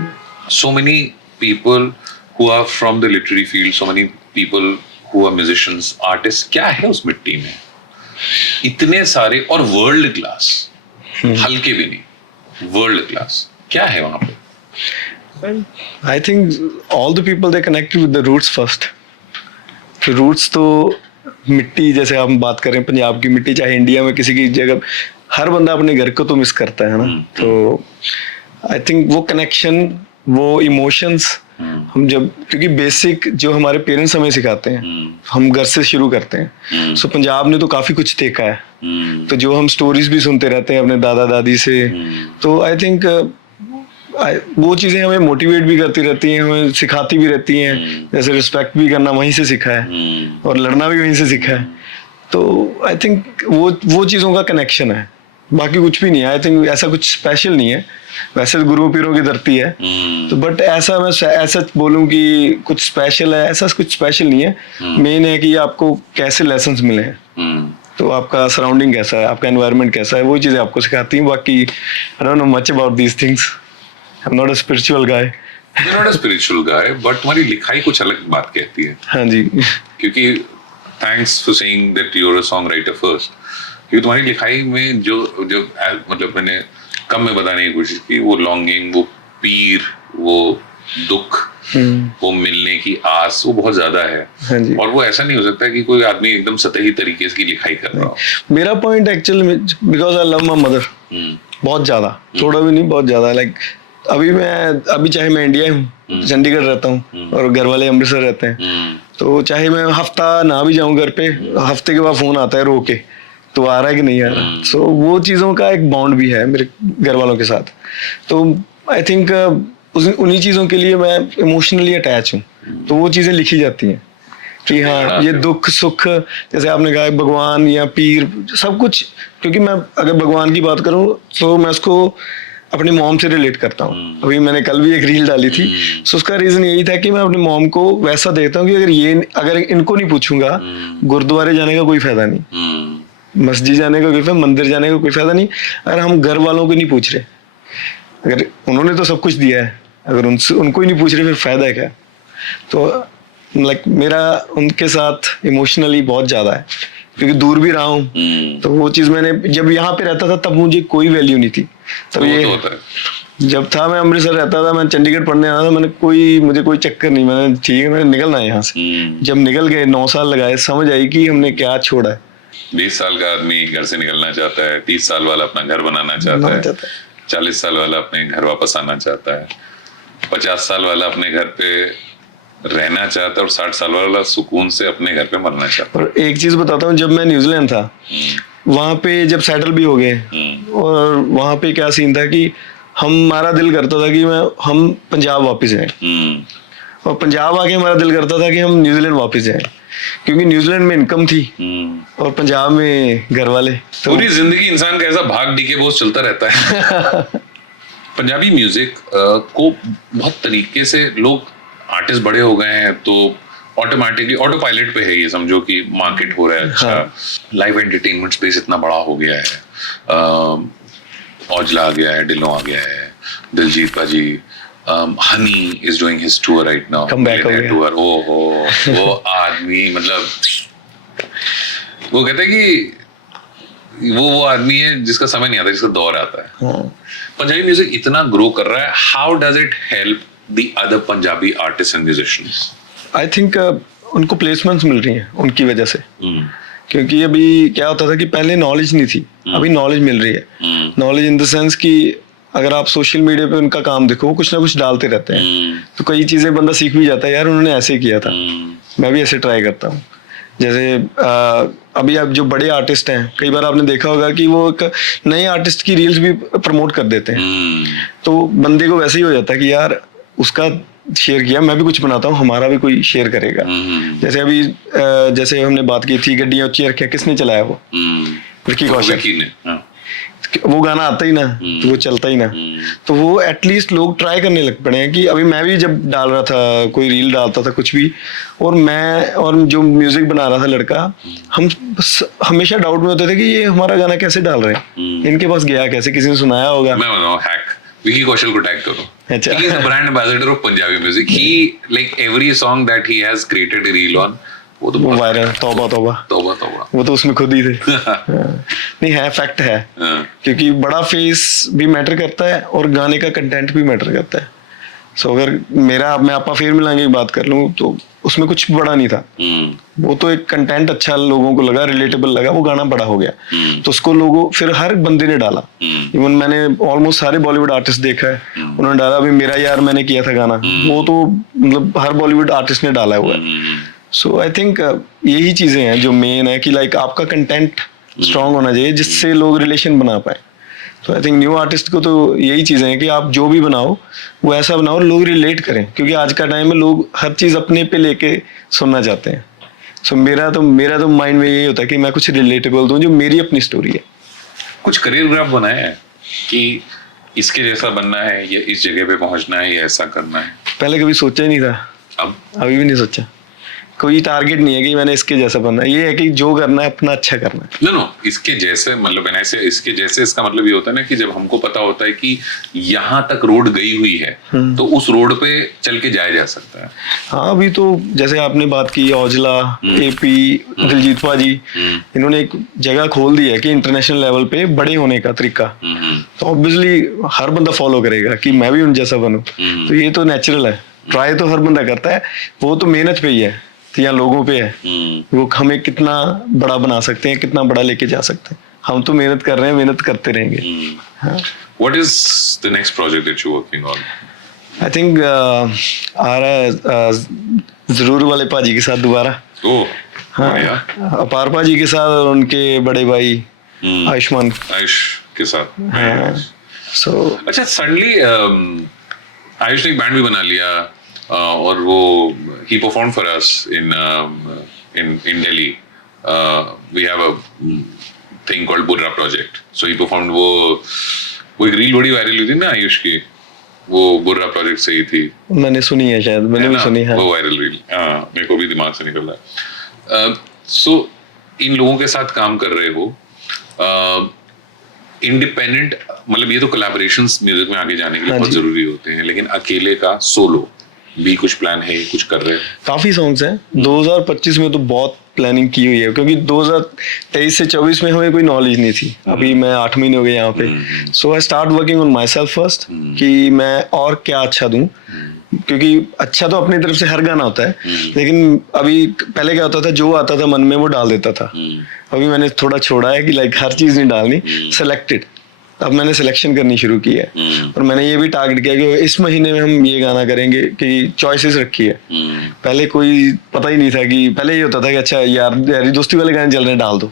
so many people who are from the literary field, so many people who are musicians, artists, क्या है उस मिट्टी में? इतने सारे, और वर्ल्ड क्लास, हल्के भी नहीं, वर्ल्ड क्लास, क्या है वहां पे? I think all the people they connected with the roots first. Roots तो मिट्टी, जैसे हम बात करें पंजाब की मिट्टी, चाहे इंडिया में किसी की जगह, हर बंदा अपने घर को तो मिस करता है ना. तो आई थिंक वो कनेक्शन, वो इमोशंस हम जब, क्योंकि बेसिक जो हमारे पेरेंट्स हमें सिखाते हैं, हम घर से शुरू करते हैं. सो पंजाब ने तो काफी कुछ देखा है, तो जो हम स्टोरीज भी सुनते रहते हैं अपने दादा दादी से, तो आई थिंक वो चीजें हमें मोटिवेट भी करती रहती हैं, हमें सिखाती भी रहती हैं. जैसे रिस्पेक्ट भी करना वहीं से सीखा है और लड़ना भी वहीं से सीखा है. तो आई थिंक वो चीजों का कनेक्शन है, बाकी कुछ भी नहीं है. आई थिंक ऐसा कुछ स्पेशल नहीं है, वैसे तो गुरु पीरों की धरती है, तो बट ऐसा मैं ऐसा बोलूं कि कुछ स्पेशल है, ऐसा कुछ स्पेशल नहीं है. मेन है कि आपको कैसे लेसन्स मिले हैं, तो आपका सराउंडिंग कैसा है, आपका एनवायरनमेंट कैसा है, वो चीजें आपको सिखाती हैं. बाकी I don't know much about these things. I am not a spiritual guy. You're not a spiritual guy, but तुम्हारी लिखाई कुछ अलग बात कहती है. हाँ जी, क्योंकि thanks for saying that you're a songwriter first. क्योंकि तुम्हारी लिखाई में जो मतलब मैंने कम में बताने की कोशिश की, वो लॉन्गिंग, वो पीर, वो दुख, वो मिलने की आस, वो बहुत ज्यादा है. हाँ जी. और वो ऐसा नहीं हो सकता कि कोई आदमी एकदम सतही तरीके से की लिखाई कर रहा हो. मेरा point actually, because I love my mother बहुत ज्यादा, थोड़ा भी नहीं, बहुत ज्यादा. लाइक अभी चाहे मैं इंडिया हूँ, चंडीगढ़ रहता हूँ और घर वाले अमृतसर रहते हैं, तो चाहे मैं हफ्ता ना भी जाऊँ घर पे, हफ्ते के बाद फोन आता है रो के, तो आ रहा है कि नहीं आ रहा. सो वो चीज़ों का एक बॉन्ड भी है मेरे घर वालों के साथ. तो आई थिंक उन्हीं चीज़ों के लिए मैं इमोशनली अटैच हूँ, तो वो चीज़ें लिखी जाती हैं कि हाँ, ये दुख सुख, जैसे आपने कहा भगवान या पीर, सब कुछ. क्योंकि मैं अगर भगवान की बात करूँ तो मैं उसको अपनी मॉम से रिलेट करता हूँ. अभी मैंने कल भी एक रील डाली थी, सो उसका रीजन यही था कि मैं अपनी मॉम को वैसा देखता हूँ कि अगर इनको नहीं पूछूंगा, गुरुद्वारे जाने का कोई फायदा नहीं, मस्जिद जाने का कोई फायदा, मंदिर जाने का कोई फायदा नहीं, अगर हम घर वालों को नहीं पूछ रहे. अगर उन्होंने तो सब कुछ दिया है, अगर उनको ही नहीं पूछ रहे फिर फायदा है क्या? तो लाइक मेरा उनके साथ इमोशनली बहुत ज्यादा है, क्योंकि दूर भी रहा हूँ. तो वो चीज मैंने जब यहाँ पे रहता था तब मुझे कोई वैल्यू नहीं थी. तब ये होता है. जब था मैं अमृतसर रहता था, मैं चंडीगढ़ पढ़ने आता था, मुझे कोई चक्कर नहीं, मैंने ठीक है मैंने निकलना है यहाँ से. जब निकल गए 9 साल लगाए, समझ आई कि हमने क्या छोड़ा है. 20 साल का आदमी घर से निकलना चाहता है, 30 साल वाला अपना घर बनाना चाहता है, 40 साल वाला अपने घर वापस आना चाहता है, 50 साल वाला अपने घर पे रहना चाहता है, और 60 साल वाला सुकून से अपने घर पे मरना चाहता है. और एक चीज बताता हूँ, जब मैं न्यूजीलैंड था, वहां पे जब सेटल भी हो गए, और वहां पे क्या सीन था कि हमारा दिल करता था कि हम पंजाब वापस जाएं, और पंजाब आके हमारा दिल करता था कि हम न्यूजीलैंड वापस जाएं, क्योंकि न्यूजीलैंड में इनकम थी और पंजाब में घर वाले. तो पूरी जिंदगी इंसान का ऐसा भाग डी के बोझ चलता रहता है. पंजाबी म्यूजिक को बहुत तरीके से लोग, आर्टिस्ट बड़े हो गए हैं तो ऑटोमेटिकली ऑटो पायलट पे है, ये समझो कि मार्केट हो रहा है अच्छा, लाइव एंटरटेनमेंट स्पेस इतना बड़ा हो गया है, औजला आ गया है, डिलो आ गया है, दिलजीत पाजी, honey is doing his tour right now, tour. वो आदमी मतलब वो कहते हैं कि वो आदमी है जिसका समय नहीं आता, जिसका दौर आता है. पंजाबी म्यूजिक इतना ग्रो कर रहा है, how does it help the other Punjabi artists and musicians? I think उनको प्लेसमेंट्स मिल रही हैं उनकी वजह से. क्योंकि अभी क्या होता था कि पहले नॉलेज नहीं थी, अभी नॉलेज मिल रही है. नॉलेज इन द सेंस कि अगर आप सोशल मीडिया पे उनका काम देखो, वो कुछ ना कुछ डालते रहते हैं, तो कई चीजें बंदा सीख भी जाता है, यार उन्होंने ऐसे किया था, मैं भी ऐसे ट्राई करता हूँ। जैसे अभी आप जो बड़े आर्टिस्ट हैं, कई बार आपने देखा होगा कि वो एक नए आर्टिस्ट की रील्स भी प्रमोट कर देते हैं, तो बंदे को वैसे ही हो जाता है कि यार उसका शेयर किया, मैं भी कुछ बनाता हूँ, हमारा भी कोई शेयर करेगा। जैसे अभी जैसे हमने बात की थी गड्डियां ऊंची रखिया, किसने चलाया वो? विक्की कौशल। वो गाना आता ही ना तो वो चलता ही ना, तो वो एटलीस्ट लोग ट्राई करने लग पड़े हैं कि अभी मैं भी जब डाल रहा था, कोई रील डालता था कुछ भी, और मैं और जो म्यूजिक बना रहा था लड़का, हम हमेशा डाउट में होते थे कि ये हमारा गाना कैसे डाल रहे हैं, इनके पास गया कैसे, किसी ने सुनाया होगा। मैं बताऊं हैक, विकी कौशल को टैग करो। अच्छा, he is the brand ambassador of Punjabi music. He, like every song that he has created a reel on, वो तो वायरल, तौबा तौबा तौबा तौबा, वो तो उसमें खुद ही थे। नहीं है, फैक्ट है, क्योंकि बड़ा फेस भी मैटर करता है और गाने का कंटेंट भी मैटर करता है। सो अगर मैं आपा फिर मिलांगे की बात कर लूँ तो उसमें कुछ बड़ा नहीं था, वो तो एक कंटेंट अच्छा लोगों को लगा, रिलेटेबल लगा, वो गाना बड़ा हो गया, तो उसको लोगों फिर हर बंदे ने डाला। इवन मैंने ऑलमोस्ट सारे बॉलीवुड आर्टिस्ट देखा है, उन्होंने डाला। अभी मेरा यार मैंने किया था गाना, वो तो मतलब हर बॉलीवुड आर्टिस्ट ने डाला हुआ है। सो आई थिंक यही चीजें हैं जो मेन है कि लाइक आपका कंटेंट स्ट्रांग होना चाहिए जिससे लोग रिलेशन बना पाए। तो आई थिंक न्यू आर्टिस्ट को तो यही चीजें हैं कि आप जो भी बनाओ वो ऐसा बनाओ लोग रिलेट करें, क्योंकि आज का टाइम में लोग हर चीज अपने पे लेके सुनना चाहते हैं। सो मेरा तो माइंड में यही होता है कि मैं कुछ रिलेटेबल दूं जो मेरी अपनी स्टोरी है। कुछ करियर ग्राफ बनाया है कि इसके जैसा बनना है या इस जगह पे पहुंचना है या ऐसा करना है? पहले कभी सोचा ही नहीं था, अभी भी नहीं सोचा। कोई टारगेट नहीं है कि मैंने इसके जैसा बनना है, ये है कि जो करना है अपना अच्छा करना है। नो इसके जैसे मतलब ऐसे इसके जैसे, इसका मतलब ये होता है ना कि जब हमको पता होता है कि यहाँ तक रोड गई हुई है तो उस रोड पे चल के जाया जा सकता है। हाँ, अभी तो जैसे आपने बात की औजला, एपी, दिलजीत पाजी, इन्होंने एक जगह खोल दी है कि इंटरनेशनल लेवल पे बड़े होने का तरीका, तो ऑब्वियसली हर बंदा फॉलो करेगा कि मैं भी उन जैसा बनूं, तो ये तो नेचुरल है। ट्राई तो हर बंदा करता है, वो तो मेहनत पे ही है, तो यहाँ लोगों पे है वो हमें कितना बड़ा बना सकते हैं, कितना बड़ा लेके जा सकते हैं। हम तो मेहनत कर रहे हैं, मेहनत करते रहेंगे। What is the next project that you're working on? I think आ रहा है जरूर वाले पाजी के साथ दोबारा। हाँ, अपार पाजी के साथ और उनके बड़े भाई आयुष्मान के साथ। हाँ, so अच्छा, सडनली आयुष ने एक बैंड भी बना लिया और वो he performed for us in Delhi. We have a thing called Burra Project. So he performed वो एक रील बड़ी वायरल हुई थी ना आयुष की, वो बुर्रा प्रोजेक्ट से ही थी। मैंने सुनी है, शायद मैंने भी सुनी है वो वायरल रील। मेरे को भी दिमाग से निकल रहा है। सो इन लोगों के साथ काम कर रहे हो, इंडिपेंडेंट मतलब ये तो कोलैबोरेशंस म्यूजिक में आगे जाने के लिए बहुत जरूरी होते हैं, लेकिन अकेले का सोलो भी कुछ प्लान है, कुछ कर रहे हैं? काफी सॉन्ग्स हैं। 2025 में तो बहुत प्लानिंग की हुई है, क्योंकि 2023 से 24 में हमें कोई नॉलेज नहीं थी। अभी मैं 8 महीने हो गए यहाँ पे, so I start working on myself first कि मैं और क्या अच्छा दूं, क्योंकि अच्छा तो अपनी तरफ से हर गाना होता है, लेकिन अभी पहले क्या होता था, जो आता था मन में वो डाल देता था। अभी मैंने थोड़ा छोड़ा है कि लाइक हर चीज नहीं डालनी, सिलेक्टेड। अब मैंने सिलेक्शन करनी शुरू की है, और मैंने ये भी टारगेट किया कि इस महीने में हम ये गाना करेंगे, कि चॉइसेस रखी है। पहले कोई पता ही नहीं था, कि पहले ये होता था कि अच्छा यारी दोस्ती वाले गाने चल रहे हैं डाल दो,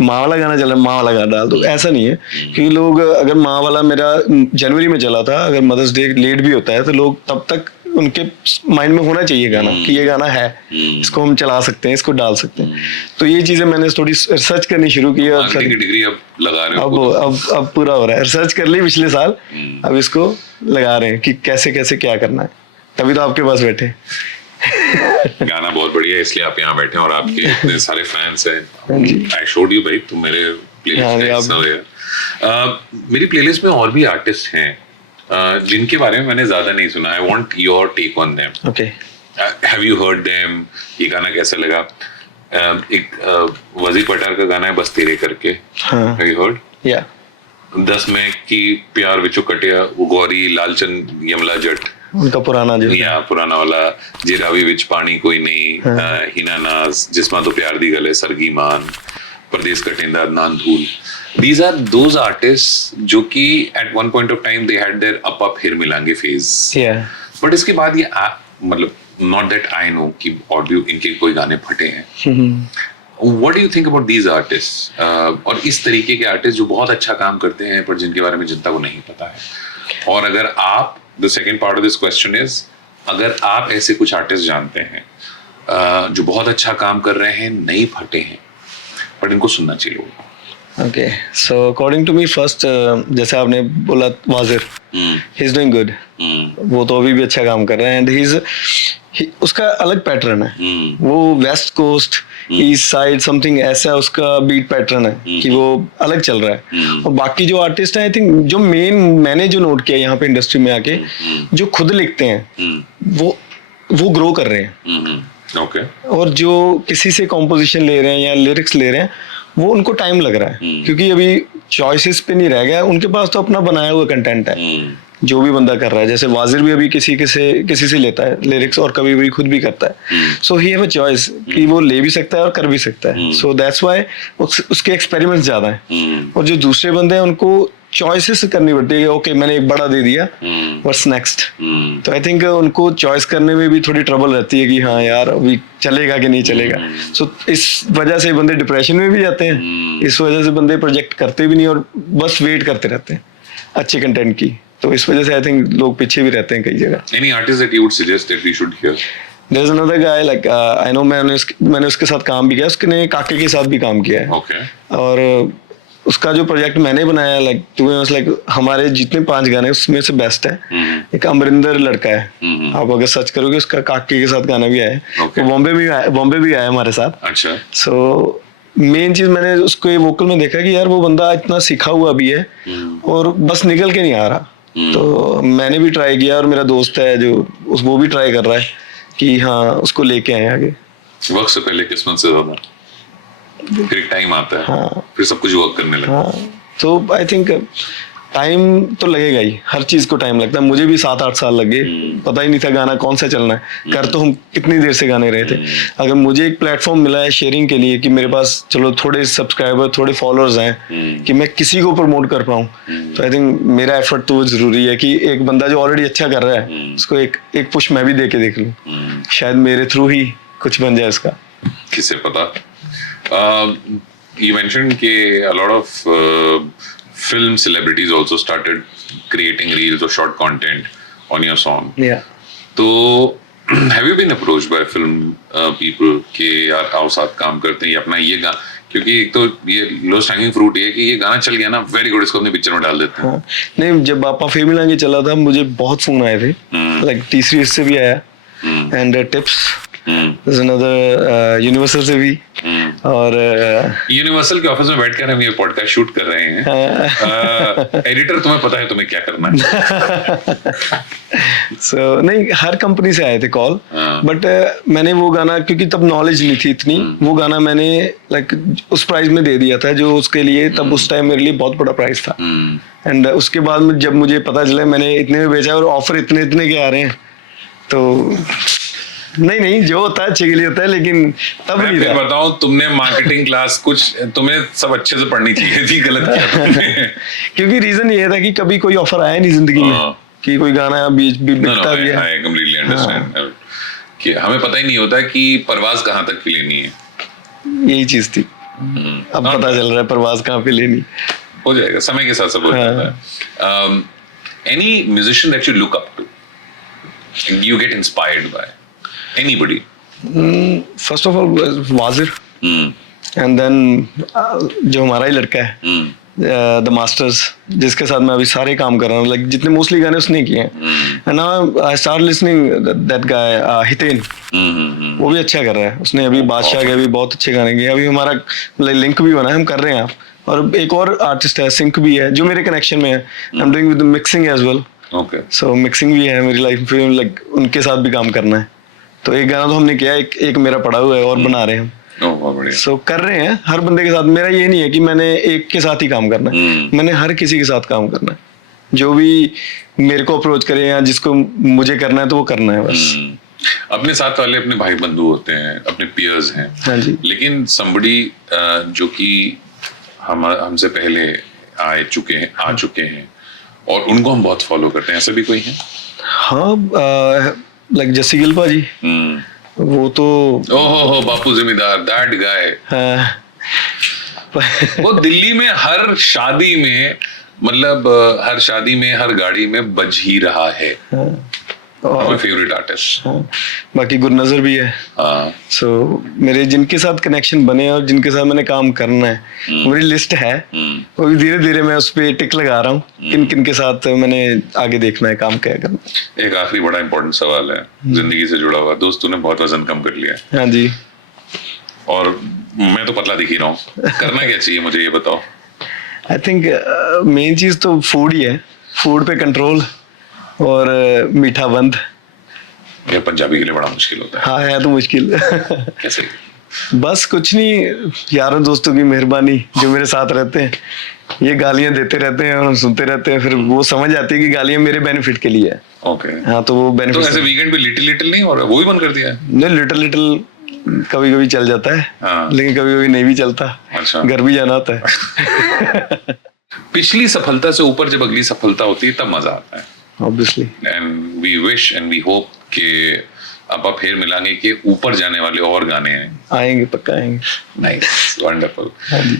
माँ वाला गाना चल रहा है माँ वाला गाना डाल दो। ऐसा नहीं है, क्योंकि लोग अगर माँ वाला मेरा जनवरी में चला था, अगर मदर्स डे लेट भी होता है तो लोग तब तक उनके माइंड में होना चाहिए गाना कि ये गाना है, इसको हम चला सकते हैं, इसको डाल सकते हैं। तो ये चीजें मैंने थोड़ी रिसर्च करनी शुरू की है। डिग्री अब लगा रहे हो? अब पूरा हो रहा है, रिसर्च कर ली पिछले साल, अब इसको लगा रहे हैं कि कैसे कैसे क्या करना है, तभी तो आपके पास बैठे। गाना बहुत बढ़िया है, इसलिए आप यहाँ बैठे हैं और आपके इतने सारे फैंस हैं। आई शोड यू भाई, तुम मेरे प्लेलिस्ट में मेरी प्लेलिस्ट में और भी आर्टिस्ट हैं जिनके बारे में मैंने ज्यादा नहीं सुना। I want your take on them. Okay, have you heard them? ये गाना कैसा लगा? एक वजीर पठार का गाना है बस तेरे करके, हैव यू हर्ड? या 10 में की प्यार विचो कटिया, वो गौरी लालचंद यमला जट, उनका पुराना जो पुराना वाला, जे रावी विच पानी कोई नहीं, हिना नाज, जिसमा तो प्यार दी गले सरगी मान, परदेस कटिंदा, अदनान धूल, these are those artists जो कि at one point of time they had their up हिर मिलांगे phase. But इसके बाद ये मतलब not that I know कि ऑडियो इनके कोई गाने फटे हैं. What do you think about these artists? और इस तरीके के आर्टिस्ट जो बहुत अच्छा काम करते हैं पर जिनके बारे में जनता को नहीं पता है. और अगर आप, the second part of this question is, अगर आप ऐसे कुछ आर्टिस्ट जानते हैं जो बहुत अच्छा काम कर रहे हैं, नहीं फटे हैं, पर इनको सुनना चाहिए लोगों को. Okay, so according to me first, जैसे आपने बोला वाजिर, he is doing good. वो तो अभी भी अच्छा काम कर रहा है and उसका अलग पैटर्न है. वो west coast, east side something ऐसा उसका बीट पैटर्न है कि वो अलग चल रहा है. और बाकी जो आर्टिस्ट हैं, आई थिंक जो मैंने जो नोट किया यहाँ पे इंडस्ट्री में आके, जो खुद लिखते हैं वो ग्रो कर रहे हैं. Okay. और जो किसी से कॉम्पोजिशन ले रहे हैं या लिरिक्स ले रहे हैं, वो उनको टाइम लग रहा है क्योंकि अभी चॉइसेस पे नहीं रह गया. उनके पास तो अपना बनाया हुआ कंटेंट है जो भी बंदा कर रहा है. जैसे वाजिर भी अभी किसी से लेता है लिरिक्स और कभी भी खुद भी करता है. सो ही हैव अ चॉइस कि वो ले भी सकता है और कर भी सकता है. सो दैट्स व्हाई उसके एक्सपेरिमेंट्स ज्यादा हैं. और जो दूसरे बंदे हैं उनको चॉइसेस करनी पड़ती है. ओके, मैंने एक बड़ा दे दिया, व्हाट्स नेक्स्ट. तो आई थिंक उनको चॉइस करने में भी थोड़ी ट्रबल रहती है कि हाँ यार अभी चलेगा कि नहीं चलेगा. सो इस वजह से बंदे डिप्रेशन में भी जाते हैं. इस वजह से बंदे प्रोजेक्ट करते भी नहीं और बस वेट करते रहते हैं अच्छे कंटेंट की. तो इस वजह से आई थिंक लोग पीछे भी रहते हैं कई जगह. Any artist that you would suggest that we should hear? There is another guy like I know, मैंने उसके साथ काम भी किया. उसने काके के साथ भी काम किया है. Okay. और उसका जो प्रोजेक्ट मैंने बनाया लाइक हमारे जितने 5 गाने उसमें से बेस्ट है. एक अमरिंदर लड़का है, आप अगर सर्च करोगे उसका काके के साथ गाना भी आया है. Okay. वो बॉम्बे भी आया हमारे साथ. अच्छा. सो मेन चीज मैंने उसको ये वोकल में देखा कि यार वो बंदा इतना सीखा हुआ भी है और बस निकल के नहीं आ रहा. तो मैंने भी ट्राई किया और मेरा दोस्त है जो वो भी ट्राई कर रहा है कि हाँ उसको लेके आए आगे. वक्त से पहले किस्मत से ज्यादा फिर एक टाइम आता है. हाँ. फिर सब कुछ वर्क करने लगता है. हाँ, तो आई थिंक टाइम तो लगेगा ही. हर चीज को टाइम लगता है. मुझे भी 7-8 साल लगे. पता ही नहीं था गाना कौन सा चलना है. कर तो हम कितनी देर से गाने रहे थे. अगर मुझे एक प्लेटफॉर्म मिला है शेयरिंग के लिए कि मेरे पास चलो थोड़े सब्सक्राइबर थोड़े फॉलोअर्स हैं कि मैं किसी को प्रमोट कर पाऊँ, तो आई थिंक मेरा एफर्ट तो वो जरूरी है कि एक बंदा जो ऑलरेडी अच्छा कर रहा है उसको एक पुश मैं भी दे के देख लूँ. शायद मेरे थ्रू ही कुछ बन जाए इसका. किसे पता. You mentioned कि a lot of film celebrities also started creating reels or short content on your song. Yeah. तो have you been approached by film people कि यार आओ साथ काम करते हैं ये अपना ये गाना, क्योंकि एक तो ये lowest hanging fruit है कि ये गाना चल गया ना, वेरी गुड, इसको अपने पिक्चर में डाल देते हैं. हाँ. नहीं, जब बापा फिर मिलेंगे चला था मुझे बहुत फोन आए थे. लाइक तीसरी इससे भी आया एंड टिप्स यूनिवर्सल से भी. और यूनिवर्सल के ऑफिस में बैठकर हम ये पॉडकास्ट शूट कर रहे हैं. एडिटर तुम्हें पता है तुम्हें क्या करना है. सो नहीं, हर कंपनी से आए थे कॉल. बट मैंने वो गाना क्योंकि तब नॉलेज नहीं थी इतनी, वो गाना मैंने लाइक उस प्राइस में दे दिया था जो उसके लिए तब उस टाइम मेरे लिए बहुत बड़ा प्राइस था. एंड उसके बाद में जब मुझे पता चला मैंने इतने में बेचा और ऑफर इतने के आ रहे हैं, तो नहीं जो होता है अच्छे के लिए होता है, लेकिन तब नहीं था. बताओ, तुमने मार्केटिंग क्लास कुछ तुम्हें सब अच्छे से पढ़नी चाहिए थी, गलत किया तुमने. क्योंकि रीजन ये था कि कभी कोई ऑफर आया नहीं जिंदगी में कि कोई गाना बीच भी बिकता भी है. आई कंप्लीटली अंडरस्टैंड कि हमें पता ही नहीं होता कि परवाज कहाँ तक की लेनी है. यही चीज थी. अब पता चल रहा है परवाज कहाँ पे लेनी. हो जाएगा, समय के साथ सब हो जाता है. Any musician that you look up to, you get inspired by anybody? First of all, Wazir, and then जो हमारा ही लड़का है, द मास्टर्स, जिसके साथ मैं अभी सारे काम कर रहा हूँ, लाइक जितने मोस्टली गाने उसने किए हैं. And now I start listening that guy Hiten. वो भी अच्छा कर रहा है. उसने अभी बादशाह के भी बहुत अच्छे गाने किए. अभी हमारा लिंक भी बना है, हम कर रहे हैं आप. और एक और आर्टिस्ट है सिंक भी है जो मेरे कनेक्शन में है. I am doing with mixing as well. Okay. So mixing भी है मेरी लाइफ में, लाइक उनके साथ भी काम करना है. तो एक गाना तो हमने किया, एक मेरा पड़ा हुआ है और बना रहे हैं हम. सो कर रहे हैं हर बंदे के साथ. मेरा ये नहीं है कि मैंने एक के साथ ही काम करना है, मैंने हर किसी के साथ काम करना है. जो भी मेरे को अप्रोच करे या जिसको मुझे करना है तो वो करना है बस. अपने साथ वाले अपने भाई बंधु होते हैं, अपने पियर्स हैं, हाँ जी, लेकिन somebody जो कि हमसे पहले आ चुके हैं और उनको हम बहुत फॉलो करते हैं, ऐसा भी कोई है? हाँ, लाइक जस्सी गिल भाजी, वो तो ओहो बापू जिम्मेदार, दैट गाय। हाँ, वो दिल्ली में हर शादी में, मतलब हर शादी में, हर गाड़ी में बज ही रहा है। और फेवरेट आर्टिस्ट। बाकी गुरनजर भी है। सो मेरे जिनके साथ कनेक्शन बने और जिनके साथ मैंने काम करना है, मेरी लिस्ट है, वो भी धीरे धीरे मैं उस पर टिक लगा रहा हूँ किन किन के साथ मैंने आगे देखना है, काम क्या करना है। एक आखिरी बड़ा इंपॉर्टेंट सवाल है, जिंदगी से जुड़ा हुआ। दोस्त, तूने बहुत वजन कम कर लिया है। हाँ जी, और मैं तो पतला दिख ही रहा हूँ, करना क्या चाहिए मुझे ये बताओ? आई थिंक मेन चीज तो फूड ही है, फूड पे कंट्रोल और मीठा बंद। ये पंजाबी के लिए बड़ा मुश्किल होता है। हाँ, है तो मुश्किल। कैसे? बस कुछ नहीं, यारों दोस्तों की मेहरबानी जो मेरे साथ रहते हैं, ये गालियां देते रहते हैं और हम सुनते रहते हैं, फिर वो समझ आती है कि गालियां मेरे बेनिफिट के लिए है। ओके। हाँ, तो वो बेनिफिट। तो ऐसे वीकेंड पे लिटिल लिटिल नहीं हो रहा? वो भी बंद कर दिया है? नहीं, लिटिल लिटिल कभी कभी चल जाता है। हाँ। लेकिन कभी कभी नहीं भी चलता। अच्छा। घर भी जाना होता है। पिछली सफलता से ऊपर जब अगली सफलता होती है तब मजा आता है, obviously. And we wish and we hope कि अब फिर मिलांगे कि ऊपर जाने वाले और गाने हैं। आएंगे, पक्का आएंगे। Nice, wonderful,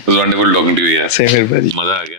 wonderful talking to you यार। सेम हियर भाई, मजा आ गया।